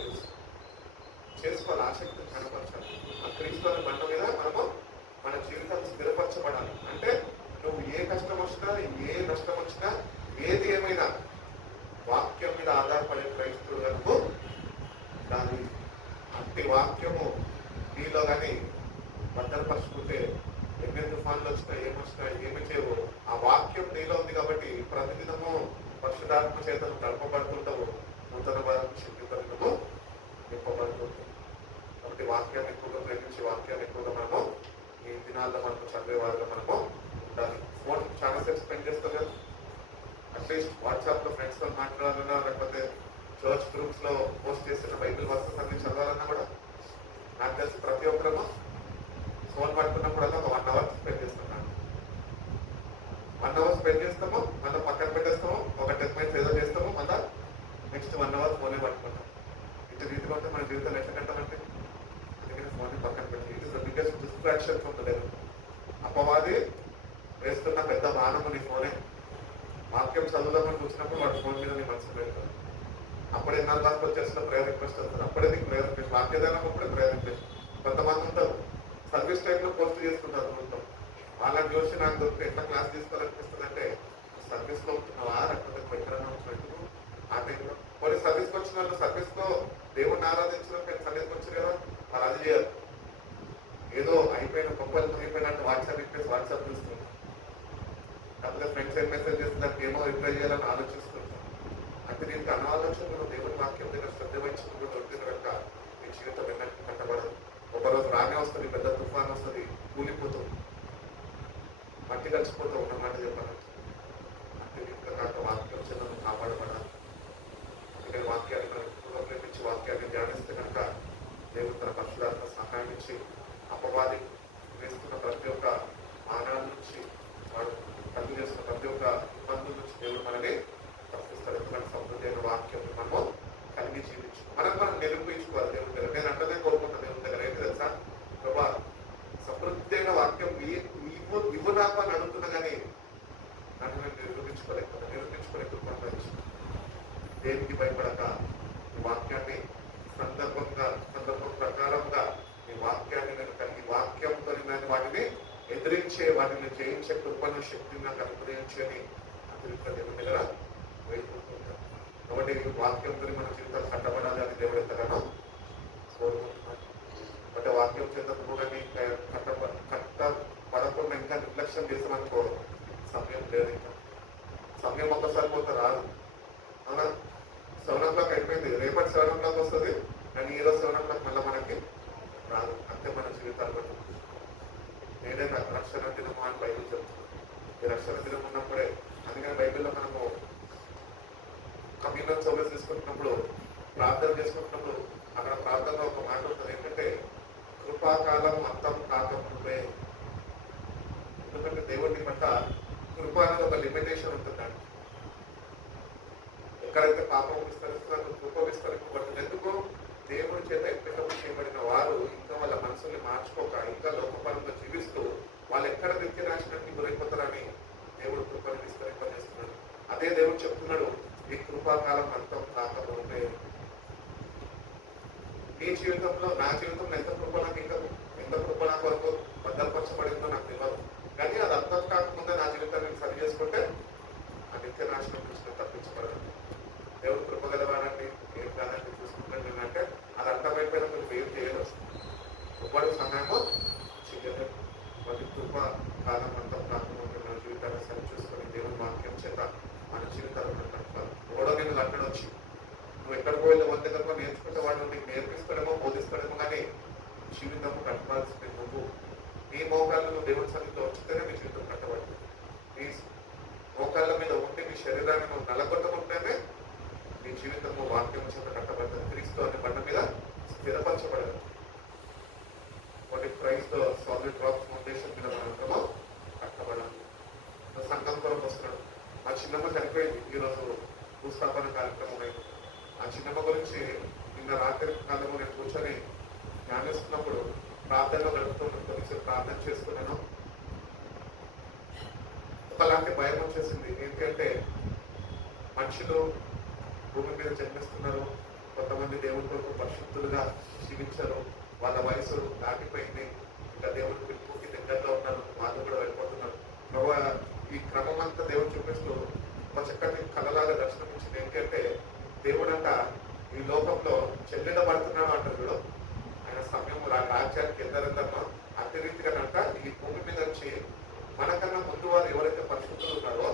చేసుకోవాలి. ఆసక్తిని కనపరచాలి. ఆ క్రీస్తు అనే బండ మీద మనము మన జీవితాన్ని స్థిరపరచబడాలి. అంటే నువ్వు ఏ కష్టం వచ్చినా, ఏ నష్టం వచ్చినా, ఏది ఏమైనా వాక్యం మీద ఆధారపడే క్రైస్తవులు కనుక దాని అట్టి వాక్యము నీలో కానీ భద్రపరుచుకుంటే ఎన్ని తుఫాన్లు వచ్చినా ఏమొచ్చినా ఏమి చేయవు. ఆ వాక్యం నీలో ఉంది కాబట్టి ప్రతిదినము పరిశుద్ధాత్మ చేతను తడపబడుతుంటావు, నూతన శక్తితో నువ్వు నింపబడుతుంటావు. కాబట్టి వాక్యాన్ని ఎక్కువగా ప్రేమించి వాక్యాన్ని ఎక్కువగా మనము ఈ దినాల్లో మనకు చదివే వాళ్ళలో మనము ఉండాలి. ఫోన్ చాలా సేపు స్పెండ్ చేస్తాం కదా, అట్లీస్ట్ వాట్సాప్ లో ఫ్రెండ్స్ తో మాట్లాడాలన్నా, లేకపోతే చర్చ్ గ్రూప్స్ లో పోస్ట్ చేస్తున్న బైబిల్ వర్సెస్ అన్ని చదవాలన్నా కూడా నాకు తెలిసి ప్రతి ఒక్కరము ఫోన్ పట్టుకున్నప్పుడల్లా ఒక 1 hour స్పెండ్ చేస్తున్నాను. 1 hour స్పెండ్ చేస్తాము, మళ్ళీ పక్కన పెట్టేస్తాము, ఒక 10 minutes ఏదో చేస్తాము, మళ్ళీ నెక్స్ట్ 1 hour ఫోనే పట్టుకుంటాం. ఇటు రీతిలో ఉంటే మన జీవితాలు ఎట్లా కట్టాలంటే అందుకని ఫోన్ పక్కన పెట్టి it is the biggest distraction from the devil. అపవాది వేస్తున్న పెద్ద బాణము నీ ఫోనే. వాక్యం చదువుదామని చూసినప్పుడు వాటి ఫోన్ మీద నీ మనసు పెడతాడు. అప్పుడే నాకు దాకా వచ్చేసిన ప్రేయర్ రిక్వెస్ట్ వస్తుంది, అప్పుడే నీకు ప్రేయర్ రిక్వెస్ట్, వాక్యదానం అప్పుడే ప్రేయర్ రిక్వెస్ట్. కొంతమంది ఉంటారు సర్వీస్ టైంలో పోస్ట్ చేసుకుంటారు మొత్తం. వాళ్ళని చూసి నాకు దొరికి ఎట్లా క్లాస్ తీసుకోవాలనిపిస్తుంది అంటే, సర్వీస్ లో ఉంటున్నావా లేకపోతే ఎక్కడైనా ఉంటున్నట్టు ఆ టైంలో. కొన్ని సర్వీస్కి వచ్చిన వాళ్ళు సర్వీస్ లో దేవుడిని ఆరాధించడం సర్వీస్కి వచ్చారు కదా, వాళ్ళు అది చేయరు. ఏదో అయిపోయిన గొప్పలు అయిపోయినట్టు వాట్సాప్ చూస్తుంది, లేకపోతే ఫ్రెండ్స్ ఏం మెసేజ్ చేస్తున్నట్టు ఏమో రిప్లై చేయాలని ఆలోచిస్తుంటాం. అంటే దీనికి అనాలోచనలు దేవుని వాక్యం దగ్గర శ్రద్ధ వహించుకుంటూ దొరికిన కనుక నీ జీవితం ఎన్నట్టు కట్టబడదు. ఒకరోజు రానే వస్తుంది, పెద్ద తుఫాన్ వస్తుంది, కూలిపోతుంది, మట్టి కలిసిపోతావు. ఉన్నమాట చెప్పాలంటే అంటే ఇంకా కాక వాక్యం చిన్న కాపాడబడాలి. అందుకని వాక్యాన్ని మనం ఎక్కువగా ప్రేమించి వాక్యాన్ని ధ్యానిస్తే కనుక దేవుడు తన పరిశుధాత్మ సహాయం ఇచ్చి అపవాది వేస్తున్న ప్రతి ఒక్క మానాల నుంచి, వాడు కలిగి చేస్తున్న ప్రతి ఒక్క ఇబ్బందుల నుంచి దేవుడు మనని తప్పిస్తాడు. ఎందుకంటే సమృద్ధి అయిన వాక్యం మనము కలిగి జీవించు, మనం నిరూపించుకోవాలి దేవుడి దగ్గర. నేను అంటనే కోరుకుంటాను దేవుడి దగ్గర ఏంటి తెలుసా, ప్రభా సమృద్ధి అయిన వాక్యం ఇవ్వు నాకు అని అడుగుతున్నా కానీ నన్ను నేను నిరూపించుకోలేకపోతున్నాను. దేనికి భయపడక ఈ వాక్యాన్ని సందర్భం ప్రకారంగా ఈ వాక్యాన్ని నేను కలిగి వాక్యంతో నేను వాటిని ఎదిరించే, వాటిని జయించే కృపను శక్తిని నాకు అనుగ్రహించని అతిరిక్త దేవుడి దగ్గర వేడుకుంటుంటాను. కాబట్టి ఈ వాక్యంతో మన జీవితాలు కట్టబడాలి అని దేవుడు ఎంతగానో కోరుకుంటున్నాను. అంటే వాక్యం చేత కూడా కట్టబడకుండా ఇంకా నిర్లక్ష్యం చేసామనుకో సమయం లేదు. ఇంకా సమయం ఒక్కసారి పోతే రాదు. అవునా, 7 o'clock అయిపోయింది, రేపటి 7 o'clock వస్తుంది, కానీ ఈరోజు 7 o'clock మళ్ళీ మనకి రాదు. అంతే మన జీవితాల్లో. నేనే రక్షణ దినము అని బైబిల్ చెప్తున్నాను. ఈ రక్షణ దినం ఉన్నప్పుడే, అందుకని బైబిల్లో మనము కమ్యూనల్ సర్వీస్ తీసుకుంటున్నప్పుడు, ప్రార్థన చేసుకుంటున్నప్పుడు అక్కడ ప్రార్థనలో ఒక మాట ఉంటుంది ఏంటంటే కృపాకాలం అంతం కాకముందే. ఎందుకంటే దేవుడి పట్ల కృప అనేది ఒక లిమిటేషన్ ఉంటుందండి. ఎక్కడైతే పాపం విస్తరిస్తుందో కృప విస్తరింపబడుతుంది. ఎందుకు? దేవుడి చేత ఎప్పటికప్పుడు చేయబడిన వారు ఇంకా వాళ్ళ మనసుల్ని మార్చుకోక ఇంకా లోకపరంగా జీవిస్తూ వాళ్ళు ఎక్కడ నిత్య నాశనానికి గురైపోతారని దేవుడు కృపను విస్తరింపజేస్తున్నాడు. అదే దేవుడు చెప్తున్నాడు, ఈ కృపాకాలం అంతం కాకముందే. నీ జీవితంలో, నా జీవితంలో ఎంత కృప నా కొరకు భద్రపరచబడిందో నాకు తెలియదు. కానీ అది అర్థం కాకముందే నా జీవితాన్ని సరి చేసుకుంటే ఆ నిత్య నాశనం నుంచి తప్పించబడదు. దేవుడు కృప గలవాడండి, ఏం కాదండి చూసుకుంటాను ఏంటంటే అది అర్థమైపోయినా మీరు ఏం చేయలేదు, కృపడు సహాయము చేయలేదు. మరి కృప కాలం అంతం కాకముందే మన జీవితాన్ని సరి చూసుకొని దేవుని వాక్యం చేత మన జీవితాలను కట్టాలి. ఓడో నేను కట్టడొచ్చు, నువ్వు ఎక్కడికి వెళ్ళి వంద దగ్గర నేర్చుకుంటే వాడు నీకు నేర్పిస్తాడేమో బోధిస్తాడేమో, కానీ జీవితం కట్టాల్సింది నువ్వు. నీ మోకాళ్ళు నువ్వు దేవుని సన్నిధిలో వచ్చితేనే నీ జీవితం కట్టబడుతుంది. నీ మోకాళ్ళ మీద ఉంటే నీ శరీరాన్ని నువ్వు నలగొట్టకుంటేనే నీ జీవితము వాక్యం చేత కట్టబడుతుంది. క్రీస్తు అనే బండ మీద స్థిరపరచబడదు. వాటి ప్రైజ్ లో సాలిడ్ రాక్ ఫౌండేషన్ మీద మనందరము కట్టబడాలి. సంఘం కొరకు వస్తున్నాడు. మా చిన్నమ్మ చనిపోయింది, ఈరోజు భూస్థాపన కార్యక్రమం అయింది. ఆ చిన్నమ్మ గురించి నిన్న రాత్రి కాలంలో నేను కూర్చొని ధ్యానిస్తున్నప్పుడు ప్రార్థనలో గడుపుతున్నాను. కొద్దిసేపు ప్రార్థన చేసుకున్నాను. ఒకలాంటి భయం వచ్చేసింది. ఏంటంటే మనుషులు భూమి మీద జన్మిస్తున్నారు, కొంతమంది దేవుడి కొరకు పరిశుద్ధులుగా జీవించారు, వాళ్ళ వయసు దాటిపోయింది, ఇంకా దేవుడి పిలుపుకి దగ్గరలో ఉన్నారు, వాళ్ళు కూడా వెళ్ళిపోతున్నారు. ప్రభు ఈ క్రమం అంతా దేవుడు చూపిస్తూ ఒక చక్కటి కళలాగా దర్శనం ఇచ్చింది. ఏంటంటే దేవుడు అంట ఈ లోకంలో చెల్లించబడుతున్నాడు అంటారు. ఆయన సమయం రాజ్యానికి ఎందరెందరో అదే రీతిగానంట ఈ భూమి మీద వచ్చి మనకన్నా ముందు వారు ఎవరైతే పరిశుద్ధులు ఉన్నారో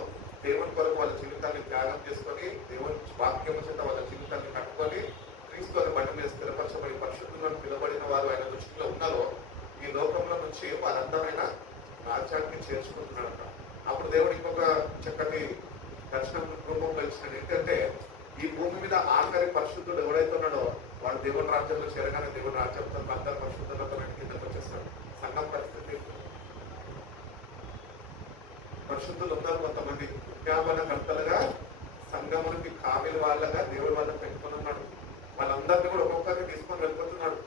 దేవుని కొరకు వాళ్ళ జీవితాన్ని త్యాగం చేసుకొని దేవుని వాక్యం చేత వాళ్ళ జీవితాన్ని కట్టుకొని క్రీస్తు అనే బండి మీద స్థిరపరచబడి పరిశుద్ధులను పిలువబడిన వారు ఆయన దృష్టిలో ఉన్నారో ఈ లోకంలో నుంచి వారందమైన రాజ్యానికి చేర్చుకుంటున్నారంట. అప్పుడు దేవుడు ఇంకొక చక్కటి దర్శనం రూపంలో ఇచ్చినాడు. ఏంటంటే ఈ భూమి మీద ఆఖరి పరిశుద్ధుడు ఎవరైతే ఉన్నాడో వాడు దేవుని రాజ్యంలో చేరగానే దేవుని రాజ్యంతో అందరు పరిశుద్ధులతో కిందకు వచ్చేస్తాడు. సంఘం పరిస్థితి పరిశుద్ధులు ఉన్నారు, కొంతమంది విజ్ఞాపన కర్తలుగా సంఘమునికి కావిలి వాళ్ళగా దేవుడి వాళ్ళని పెట్టుకుని ఉన్నాడు. వాళ్ళందరినీ కూడా ఒక్కొక్కరిని తీసుకొని వెళ్ళిపోతున్నాడు.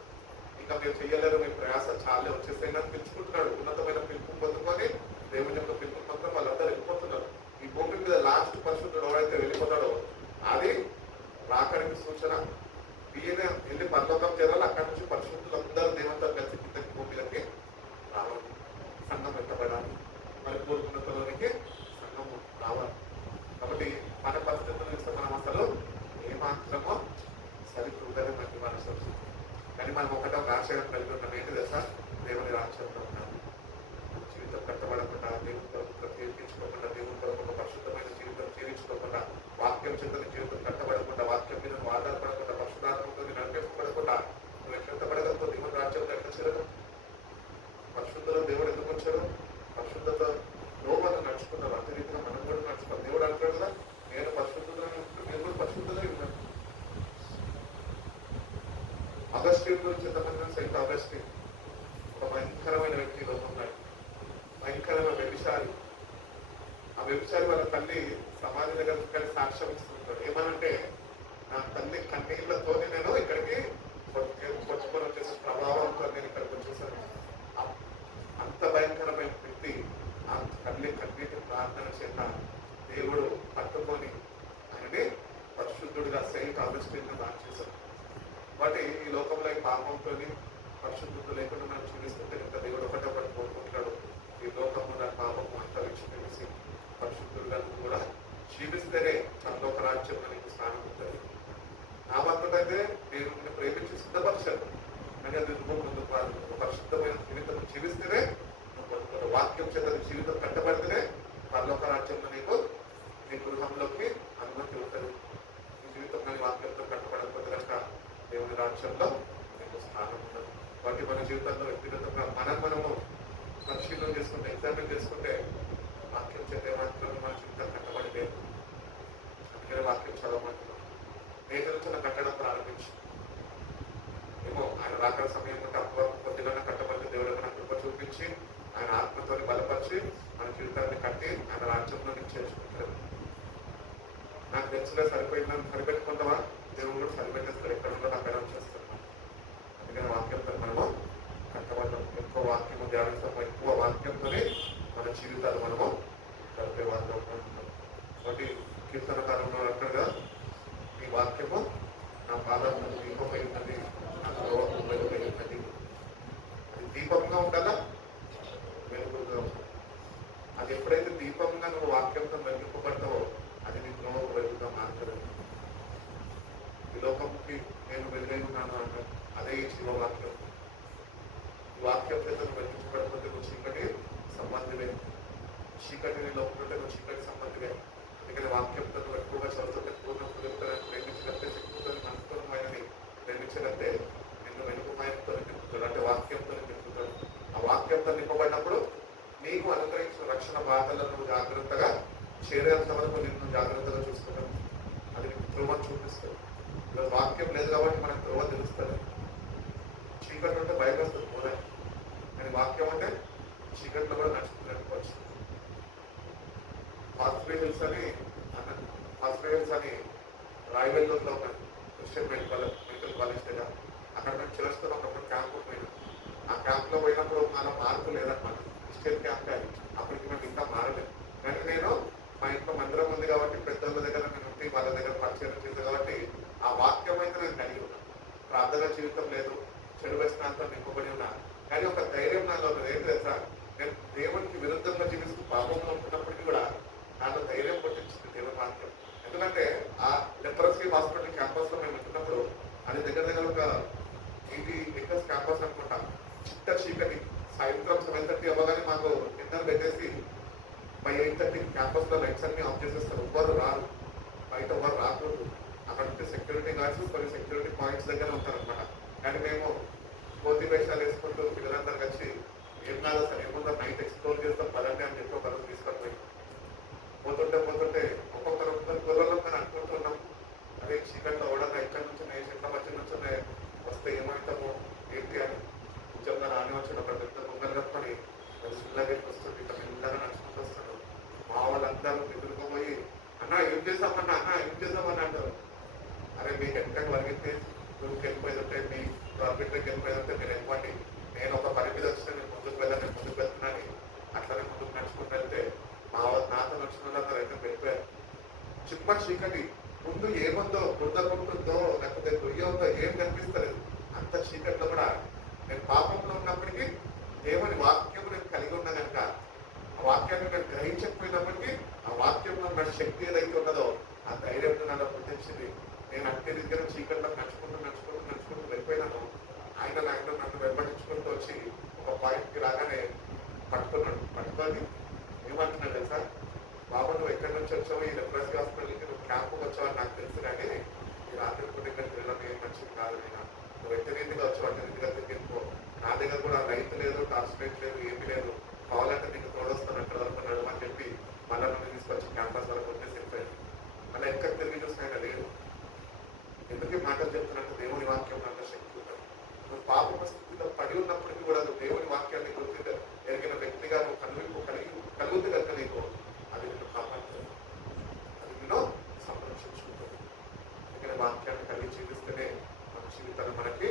ఇంకా మీరు చెయ్యలేరు, మీ ప్రయాస చాలే వచ్చేసేయని పిలుచుకుంటున్నాడు. ఉన్నతమైన పిలుపు పొందుకొని దేవుని యొక్క పిలుపు పొందుకొని వాళ్ళందరూ వెళ్ళిపోతున్నారు. ఈ భూమి మీద లాస్ట్ పరిశుద్ధుడు ఎవరైతే వెళ్ళిపోతాడో అది రాకడికి సూచన. ఈయన వెళ్ళి పరలోకం చేరాలి, అక్కడి నుంచి పరిశుద్ధులందరూ దేవునితో కలిసి కిందకి భూమిలోకి రావాలి, సంఘం పెట్టబడాలి, మరి కోరుకున్నతలోనికి సంఘం రావాలి. కాబట్టి మన పరిస్థితులు చూస్తే మనం అసలు ఏమాత్రమో సరిపోతుందని మనకి మనసు వస్తుంది. కానీ మనం ఒకటో రాజ్యం కలిగి ఉన్నాం. ఏంటి తెలుసా? దేవుని రాజ్యంలో ఉన్నాం. జీవితం కట్టబడకుండా, దేవుని కొరకు ప్రత్యేకించుకోకుండా, దేవుని కొరకు ఒక పరిశుద్ధమైన జీవితం జీవించుకోకుండా, వాక్యం చేత జీవితం కట్టబడకుండా, వాక్యం మీద నువ్వు ఆధారపడకుండా, పరిశుద్ధాత్మతో నడిపించబడకుండా నువ్వు ఎట్లా పడగలతో దేవుని రాజ్యంలో ఎట్లా చేరదు? పరిశుద్ధులు దేవుడు ఎందుకు వచ్చారు? పరిశుద్ధత లోపల నడుచుకున్నారు. అదే రీతిగా మనం కూడా నడుచుకోవాలి. దేవుడు అంటాడు కదా, నేను పరిశుద్ధులను నేను కూడా పరిశుద్ధులై ఉన్నాను. అగస్టిన్ గురించి ఎంతమంది? సెయింట్ అగస్టిన్ ఒక భయంకరమైన వ్యక్తి లోకంలో, భయంకరమైన వ్యభిచారి. ఆ వ్యభిచారి వాళ్ళ తల్లి సమాధి దగ్గర కలిసి సాక్ష్యం ఇస్తుంటాడు. ఏమనంటే, నా తల్లి కన్నీళ్లతోనే నేను ఇక్కడికి కొట్టుకొని వచ్చేసి ప్రభావంతో నేను ఇక్కడికి వచ్చేసాను. అంత భయంకరమైన వ్యక్తి ఆ తల్లి కన్నీటి ప్రార్థన చేత దేవుడు పట్టుకొని ఆయనని పరిశుద్ధుడిగా సెయింట్ అగస్టిన్ గా మార్చేశారు. వాటి ఈ లోకంలో ఈ పాపంతో పరిశుద్ధుడు లేకుండా మనం చూపిస్తుంటే ఇంకా దేవుడు ఒకటి కోరుకుంటాడు, ఈ లోకంలో నా పాపము అంతా విడిచిపెట్టేసి పరిశుద్ధులుగా కూడా జీవిస్తేనే పరలోక రాజ్యంలో నీకు స్థానం ఉంటుంది. నా భక్తుడైతే నేను ప్రేమించి సిద్ధపరిచాను, కానీ అది ముందు పరిశుద్ధమైన జీవితం జీవిస్తేనే వాక్యం చేత జీవితం కట్టబడితేనే పరలోక రాజ్యంలో నీకు నీ గృహంలోకి అనుమతి ఉంటుంది. నీ జీవితం కానీ వాక్యంతో కట్టబడకపోతే కనుక దేవుని రాజ్యంలో నీకు స్థానం ఉండదు. వాటి మన జీవితంలో వ్యక్తిగతంగా మనము పరిశీలన చేసుకుంటే, ఎగ్జామిన్ చేసుకుంటే వాక్యం చేతే మాత్రమే మన జీవితం కట్టబడితే అందుకనే వాక్యం చదవమంటున్నాం. నేటి నుంచి కట్టడం ప్రారంభించు. ఆయన రాకడ సమయం ఉంటే అప్పుడు కొద్దిగా కట్టబడి దేవుడు నాకు కృప చూపించి ఆయన ఆత్మతో బలపరిచి మన జీవితాన్ని కట్టి ఆయన రాజ్యంలో నుంచి చేర్చుకుంటారు. నాకు తెలిసినా సరిపోయిందని సరిపెట్టుకుంటావా, దేవుడు కూడా సరిపెట్టేస్తాడు. ఎక్కడ ఉందో నాకు ఎలా చేస్తున్నాం. అందుకని వాక్యంతో మనము కట్టబడ్డాం. ఎక్కువ వాక్యము ధ్యానిస్తాము, ఎక్కువ వాక్యంతోనే మన జీవితాలు మనము గడిపే వారిలో ఉంటాం. కాబట్టి కీర్తనకారంలో అంటారుగా, ఈ వాక్యము నా పాదాలకు దీపమైందని, నా త్రోవకు వెలుగైందని. అది దీపంగా ఉండాలా, వెలుగుగా ఉండాలి. అది ఎప్పుడైతే దీపంగా నువ్వు వాక్యంతో వెలిగింపబడతావో అది నీ త్రోవకు వెలుగుగా మారుతుంది. ఈ లోకంకి నేను వెలుగై ఉన్నాను అంటే అదే ఈ జీవవాక్యం. ఈ వాక్యం చేత నువ్వు వెలిగించబడిపోతే నువ్వు చీకటి సంబంధివే. చీకటిని లోపల నువ్వు చీకటి సంబంధివే. అందుకని వాక్యంతో నువ్వు ఎక్కువగా చదువుతుంటే పూర్ణ హృదయంతో ప్రేమించినట్టే, శక్తితో మనస్ఫూర్ణమైనది ప్రేమించినట్టే నిన్ను వెనుకమైనతో నింపుతాడు. అంటే వాక్యంతో నింపుతాడు. ఆ వాక్యంతో నింపబడినప్పుడు నీకు అనుగ్రహించిన రక్షణ బాధలను నువ్వు జాగ్రత్తగా చేరేంత వరకు నిన్ను జాగ్రత్తగా చూసుకుంటావు. అది నీకు త్రోవ చూపిస్తుంది. ఈరోజు వాక్యం లేదు కాబట్టి మనకు త్రోవ తెలుస్తుంది. చీకటి అంటే భయం వస్తుంది పోదా, కానీ వాక్యం అంటే చీకట్లో కూడా నడుచుకోవచ్చు. హాస్పిటల్స్ అని రాయవెల్లూరులో ఉన్న క్రిస్టియన్ మెడికల్ కాలేజ్ దగ్గర అక్కడ మేము చేస్తూ ఒకప్పుడు క్యాంపు పోయినాం. ఆ క్యాంప్లో పోయినప్పుడు మన మార్పు లేదన్నమాట. క్రిస్టియన్ క్యాంప్ అది అప్పటికి మనకి ఇంకా మారలేదు. కానీ నేను మా ఇంట్లో మందిరం ఉంది కాబట్టి పెద్దల దగ్గర నేను ఉండి వాళ్ళ దగ్గర పరిచయం చేశాను కాబట్టి ఆ వాక్యం అయితే నేను కలిగి ఉన్నాను. ప్రార్థన జీవితం లేదు, చెడు వ్యసనాలతో నింపబడి ఉన్నా, కానీ ఒక ధైర్యం నాలో ఏం తెలుసా, నేను దేవునికి విరుద్ధంగా జీవిస్తూ పాపంలో ఉంటున్నప్పటికీ కూడా నాలో ధైర్యం పుట్టించింది దేవుని వాక్యం. ఎందుకంటే ఆ లెప్రసీ హాస్పిటల్ క్యాంపస్ లో మేము ఉంటున్నప్పుడు అది దగ్గర దగ్గర ఒక 80 acres క్యాంపస్ అనుకుంటా. చిట్ట చీకటి. సాయంత్రం 7:30 అవ్వగానే మాకు డిన్నర్ పెట్టేసి by 8:30 క్యాంపస్ లో లైట్స్ అన్ని ఆఫ్ చేసేస్తారు. ఎవ్వరు రారు, బయట ఎవ్వరు రాకూడదు. అక్కడ ఉంటే సెక్యూరిటీ గార్డ్స్ కొన్ని సెక్యూరిటీ పాయింట్స్ దగ్గర ఉంటారనమాట. కానీ మేము కోతి వేషాలు వేసుకుంటూ పిల్లలందరూ కలిసి ఏం కాదు అసలు ఏముందో నైట్ ఎక్స్ప్లోర్ చేస్తాం పదండి అని చెప్పి ఒకరోజు తీసుకొని పోయి పోతుంటే ఒక్కొక్కరు గొర్రెల్లో అనుకుంటున్నాం, అదే చీకట్లో ఓడగా ఇక్కడ నుంచి చెట్ల మధ్య నుంచి వస్తే ఏమవుతాము ఏంటి అని. ఉద్యోగంగా రాని వచ్చిన ఒక పెద్ద దొంగలు కప్పని సుల్లగేకి వస్తుంది, ఇక్కడ మెల్లగా నడుచుకుంటూ వస్తాడు. మా వాళ్ళందరూ ఎదుర్కోపోయి అన్న ఏం చేస్తామన్నా, అన్న ఏం చేద్దామని అంటారు. అరే మీకు వెనకకి వరిగితే నువ్వు వెళ్ళిపోయేదంటే మీ గవర్నమెంట్కి వెళ్ళిపోయేదంటే మీరు ఇవ్వండి, నేను ఒక పని మీద వచ్చిన నేను ముందుకు వెళ్తున్నాను. అట్లనే ముందుకు నడుచుకుంటూ వెళ్తే నాతో నచ్చిన వాళ్ళందరూ అయితే వెళ్ళిపోయారు. చిమ్మ చీకటి. ముందు ఏముందో బురదకుంటుందో లేకపోతే దొయ్య ఉందో ఏం కనిపిస్తలేదు. అంత చీకట్లో కూడా నేను పాపంలో ఉన్నప్పటికీ దేవుని వాక్యం నేను కలిగి ఉన్నా కనుక ఆ వాక్యాన్ని నేను గ్రహించకపోయినప్పటికీ ఆ వాక్యంలో నా శక్తి ఏదైతే ఉన్నదో ఆ ధైర్యంతో నన్ను పుట్టించింది. నేను అట్టి దగ్గర చీకట్లో నడుచుకుంటూ వెళ్ళిపోయినాను. ఆయన నన్ను వెంబడించుకుంటూ వచ్చి ఒక పాయింట్కి రాగానే పట్టుకొని ఏమంటున్నాడు తెలుసా, బాబు నువ్వు ఎక్కడి నుంచి వచ్చావు, ఈ లెప్రసీ హాస్పిటల్కి నువ్వు క్యాంపుకి వచ్చావని నాకు తెలుసు, కానీ ఈ రాత్రి పూట ఇక్కడికి వెళ్ళడం ఏం మంచిది కాదు. నేను నువ్వు ఎట్టి రీతిగా వచ్చావు అట్టి రీతిగా తిరిగిపో. నా దగ్గర కూడా రైతు లేదు, ట్రాన్స్పోర్ట్ లేదు, ఏమీ లేదు, కావాలంటే నీకు తోడొస్తాను అక్కడ వరకు నడమని చెప్పి మళ్ళీ నువ్వు తీసుకొచ్చి క్యాంపస్ వరకు వచ్చేసి వెళ్ళిపోయాను. మళ్ళీ ఎక్కడ తిరిగి చూసినా లేదు. ఎందుకు మాటలు చెప్తున్నట్టు దేవుని వాక్యం అంత శక్తి ఉంటుంది. నువ్వు పాప స్థితిలో పడి ఉన్నప్పటికీ కూడా నువ్వు దేవుని వాక్యాన్ని గుర్తు ఎరిగిన వ్యక్తిగా నువ్వు కలుగుతూ కనుక నీకు అది నిన్ను కాపాడుతుంది, అది నిన్ను సంరక్షించుకుంటుంది. అందుకని వాక్యాన్ని కలిగి జీవిస్తేనే మన జీవితాన్ని మనకి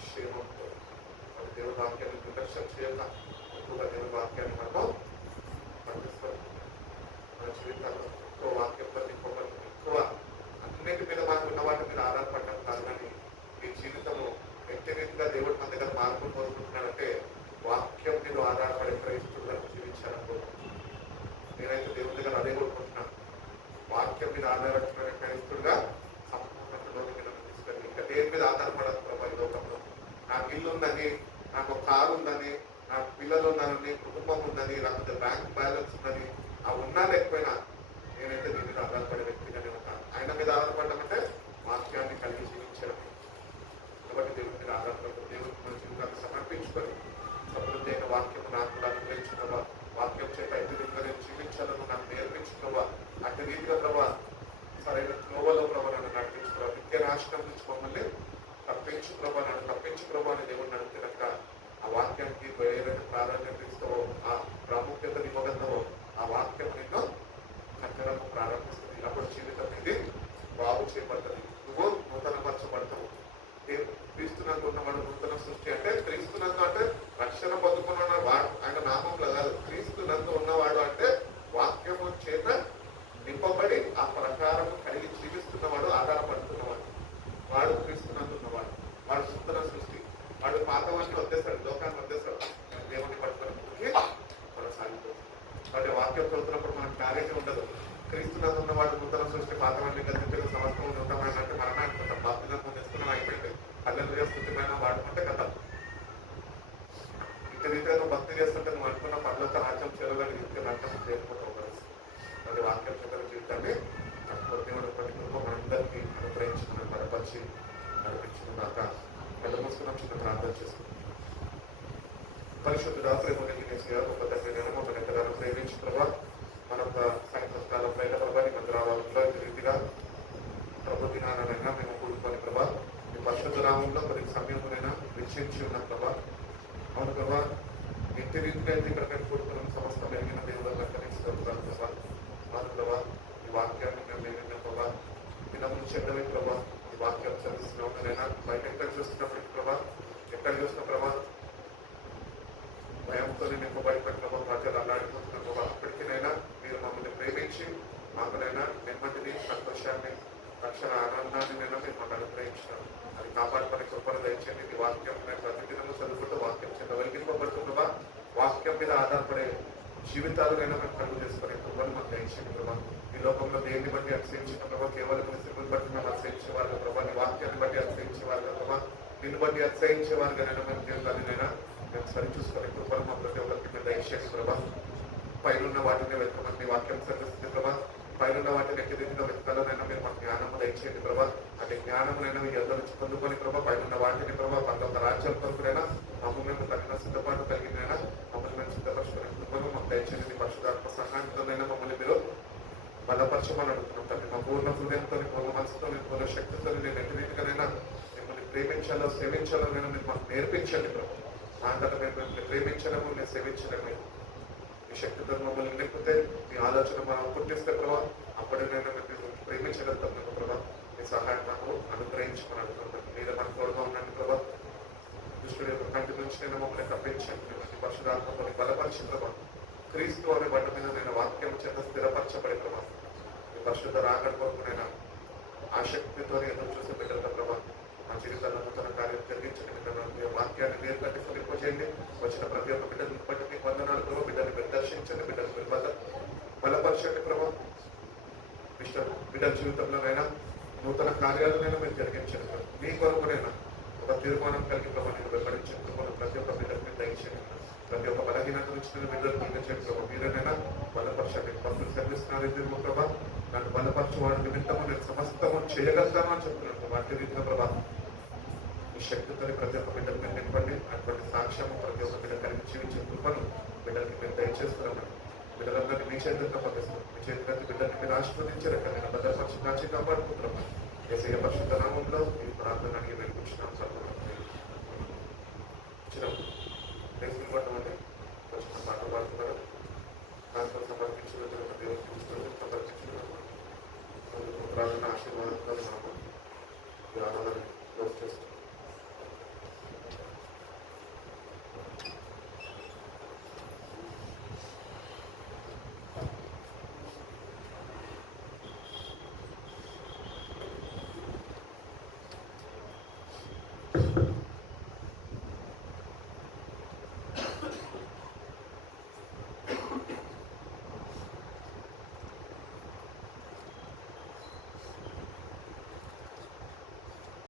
క్షేమం ఉంటుంది. మన దేవుని వాక్యాన్ని నిర్లక్ష్యం చేయక ఎక్కువగా దేవుని వాక్యాన్ని మనము పండిస్తాం. మన జీవితాల్లో ఎక్కువ వాక్యంతో ఎక్కువ అన్నిటి మీద మనకు ఉన్న వాటి మీద ఆధారపడటం కాదు, కానీ మీ జీవితము వ్యక్తి రీతిగా దేవుడి మన దగ్గర మార్పులు కోరుకుంటున్నాడంటే వాక్యం మీద ఆధారపడే క్రైస్తవులను జీవించాలనుకుంటున్నాను. నేనైతే దేవుడి దగ్గర అదే కోరుకుంటున్నాను. వాక్యం మీద ఆధారపడిన క్రైస్తవుడుగా సంపూర్ణతలోకి నన్ను తీసుకెళ్ళి ఇంకా దేని మీద ఆధారపడదు ప్రభా. ఈ లోకంలో నాకు ఇల్లు ఉందని, నాకు కారు ఉందని, నాకు పిల్లలు ఉన్నారని, కుటుంబం ఉందని, లేకపోతే బ్యాంక్ బ్యాలెన్స్ ఉందని, ఆ ఉన్నా లేకపోయినా నేనైతే దీని మీద ఆధారపడే వ్యక్తిగానే ఉంటాను. ఆయన మీద ఆధారపడడం అంటే వాక్యాన్ని కలిగి జీవించడం. కాబట్టి దేవుడి మీద ఆధారపడడం, దేవుడికి మన జీవితాన్ని సమర్పించుకొని సమృద్ధి అయిన వాక్యం నాకు కూడా అనుగ్రహించుకోవా, వాక్యం చేత అట్టి రీతిగా నేను జీవించాలను నాకు నేర్పించుకోవా, అట్టి రీతిగా ప్రభావ సరైన త్రోవలో ప్రభావ నన్ను నడిపించుకోవా, నిత్య నాశనం నుంచి మమ్మల్ని తప్పించు ప్రభావ, నన్ను తప్పించు ప్రభు అని దేవుడు నడిపినాక ఆ వాక్యానికి ఏదైతే ప్రాధాన్యత ఇస్తావో, ఆ ప్రాముఖ్యత ఇవ్వగలవో ఆ వాక్యం నిన్ను కట్టడము ప్రారంభిస్తుంది. అప్పుడు జీవితం ఇది బాగు చేయబడుతుంది. నువ్వు నూతనపరచబడతావు. క్రీస్తునందు ఉన్నవాడు నూతన సృష్టి అంటే క్రీస్తునందు అంటే రక్షణ పొందుకున్న వాడు ఆయన నామంలో కాదు. క్రీస్తునందు ఉన్నవాడు అంటే వాక్యము చేత నింపబడి ఆ ప్రకారం కలిగి జీవిస్తున్నవాడు, ఆధారపడుతున్నవాడు. వాడు క్రీస్తునందు ఉన్నవాడు. వాడు నూతన సృష్టి. వాడు పాతవాన్ని వదిలేస్తాడు, లోకాన్ని వదిలేస్తాడు. దేవుని పట్టుకుని కొనసాగిపోతుంది. కాబట్టి వాక్యం చదువుతున్నప్పుడు మనకు క్లారిటీ ఉండదు. క్రీస్తునందు ఉన్నవాడు నూతన సృష్టి, పాతవాన్ని గతించిన సమస్తం ఉంటామని అంటే మనమే అనుకుంటాం. బాప్తిజం తీసుకున్నాం, అయిపోయింది. హల్లెలూయా స్తుతిమైన వాడుకుంటే కథ. ఇంత రీతిగా నువ్వు భక్తి చేస్తుంటే నువ్వు అనుకున్న పనులతో రాజ్యం చేయాలని ఇంత రాజ్యం చేరిపోతావు కదా. అది వాక్యం చేతల జీవితాన్ని దేవుడు పట్టుకుని మనందరికీ అనుగ్రహించి మనం బలపరిచి నడిపించిన దాకా కళ్ళు మూసుకున్నాం. చిన్న ప్రార్థన చేసుకున్నాం. పరిశుద్ధుడా, ప్రేమ గొప్ప తండ్రి, నేను మమ్మల్ని ఎంతగానో ప్రేమించి ప్రభావ మన సాయంత్రం కాలం పైన ప్రభావ నీ మందిరాలలో ఇంత రీతిగా ప్రభు దినానైనా మేము కూడుకొని ప్రభా మీ పరిశుద్ధ నామంలో కొద్ది సమయమునైనా వీక్షించి ఉన్న ప్రభా. అవును ప్రభా, ఇంటి రీతిగా అయితే ఇక్కడ కూడుకున్న సమస్త మెరిగిన దేవుడు కనిపిస్తున్నాను ప్రభా. అవును ప్రభా, ఈ వాక్యాన్ని మేము ఏమైనా ప్రభా దినములు చెడ్డమే ప్రభా. ఈ వాక్యం చదివిస్తున్నామైనా బయట ఎక్కడ చూస్తున్నప్పటికీ ప్రభా, ఎక్కడ చూసిన ప్రభా భయంతో నింపబడిపోయిన ప్రభావ ప్రజలు అల్లాడిపోతున్న ప్రభావ. అప్పటికీనైనా మీరు మమ్మల్ని ప్రేమించి మాకునైనా నెమ్మదిని, సంతోషాన్ని, రక్షణ ఆనందాన్ని నైనా మీరు మాకు అనుగ్రహించినారు. అది కాపాడుకునే కృపను దయచేయండి. ఈ వాక్యం నేను ప్రతిదినము చదువుకుంటూ వాక్యం చేత వెలిగింపబడుతుండగా వాక్యం మీద ఆధారపడే జీవితాలనైనా మేము కలుగు చేసుకునే కృపను మాకు దయచేయండి ప్రభావ. ఈ లోకంలో దేన్ని బట్టి అతిశయించిన ప్రభావ, కేవలం శ్రమను బట్టి మేము అతిశయించే వారుగా ప్రభావ, నీ వాక్యాన్ని బట్టి అతిశయించే వారుగా ప్రభావ, నిన్ను బట్టి అతిశయించే వారుగానైనా మేము జీవితాలనైనా మేము సరి చూసుకునే కృపను మా ప్రతి ఒక్కరికి మేము దయచేయండి ప్రభావ. పైన వాటిని వెతకమని వాక్యం సరిస్తుంది ప్రభా. పైన వాటిని ఎక్కిదిద్దిన వెతకాలనైనా మీరు మాకు జ్ఞానము దయచేయండి ప్రభా. అంటే జ్ఞానమునైనా మీరు అందరూ నుంచి పొందుకొని ప్రభా, పైన వాటిని ప్రభా పర్లోక రాజ్యాల కొరకునైనా మమ్మల్ని మేము తగిన సిద్ధపాటు కలిగినైనా మమ్మల్ని మేము సిద్ధపరచుకునే కృపను మాకు దయచేయండి. పరిశుధాత్మ సహాయంతోనైనా మమ్మల్ని మీరు బలపరచమని అడుగుతున్నాం తండ్రి. మా పూర్ణ హృదయంతో, పూర్ణ మనసుతో, పూర్ణ శక్తితో నేను ఎట్టి రీతిగానైనా మిమ్మల్ని ప్రేమించాలో సేవించాలో నేను మీరు మాకు నేర్పించండి ప్రభా. అంతటా మేము మిమ్మల్ని ప్రేమించడము, నేను సేవించడమే మీ శక్తితో మమ్మల్ని నింపితే, మీ ఆలోచన మనం పుట్టిస్తే ప్రభా, అప్పుడే నేను మేము ప్రేమించగలుగుతాం ప్రభా. మీ సహాయం మాకు అనుగ్రహించమని అడుగుతున్నాను. మీరు మనకు తోడుగా ఉండండి ప్రభా. దుష్టుడి యొక్క కంటి నుంచి నేను మమ్మల్ని తప్పించండి. మిమ్మల్ని పరిశుధాత్మతో బలపరిచి ప్రభా, క్రీస్తు అనే బండ మీద నేను వాక్యం చేత స్థిరపరచబడి ప్రభా, మీ పరిశుద్ధ రాకడ కొరకు నేను ఆసక్తితో ఎదురు చూసే బిడ్డల ప్రభా, మా జీవితాల్లో నూతన కార్యం జరిగించండి. మీ వాక్యాన్ని మీరు కట్టి ఫలింపజేయండి. వచ్చిన ప్రతి ఒక్క బిడ్డలను బట్టి మీకు వందనాలు ప్రభావ. బిడ్డలు మీరు దర్శించండి, బిడ్డలు మీరు బలపరచండి ప్రభావ. బిడ్డల జీవితంలోనైనా నూతన కార్యాలనైనా మీరు జరిగించండి. మీ కొరకునైనా ఒక తీర్మానం కలిగి ప్రభావ నేను వెంబడించండి ప్రభావ. ప్రతి ఒక్క బిడ్డలు మీరు దయచేయండి. ప్రతి ఒక్క బలహీనత నుంచి బిడ్డలు పొందించండి ప్రభావ. మీరేనైనా బలపరచండి. భక్తులు సర్విస్తున్నారు ఇద్దరు ప్రభావ. నన్ను బలపరచువాడు నిమిత్తము నేను సమస్తము చేయగలుగుతాను అని చెప్తున్నాను. వాటి రీతిగా ప్రభావ మీ శక్తితో ప్రతి ఒక్క బిడ్డలు మీరు నింపండి. అటువంటి సాక్ష్యము ప్రతి ఒక్క బిడ్డ కలిగి జీవించే కృపను బిడ్డలకి మీరు దయచేస్తున్నాను. బిడ్డలందరినీ మీ చేతులతో పంపిస్తున్నాను. మీ చేతులకి బిడ్డల్ని మీరు ఆశీర్వదించారు. నేను భద్రపరిచి కాచి కాపాడుకుంటున్నాను. యేసయ్య పరిశుద్ధ నామంలో ఈ ప్రార్థన అడిగి వేడుకుంటున్నాను. అంటే వచ్చిన పాట పాడుతున్నారు. దాంట్లో సమర్పించిన దేవుడికి పుస్తకం సమర్పించిన ప్రార్థన ఆశీర్వాదంతో మనము ఆరాధన చేస్తున్నాం.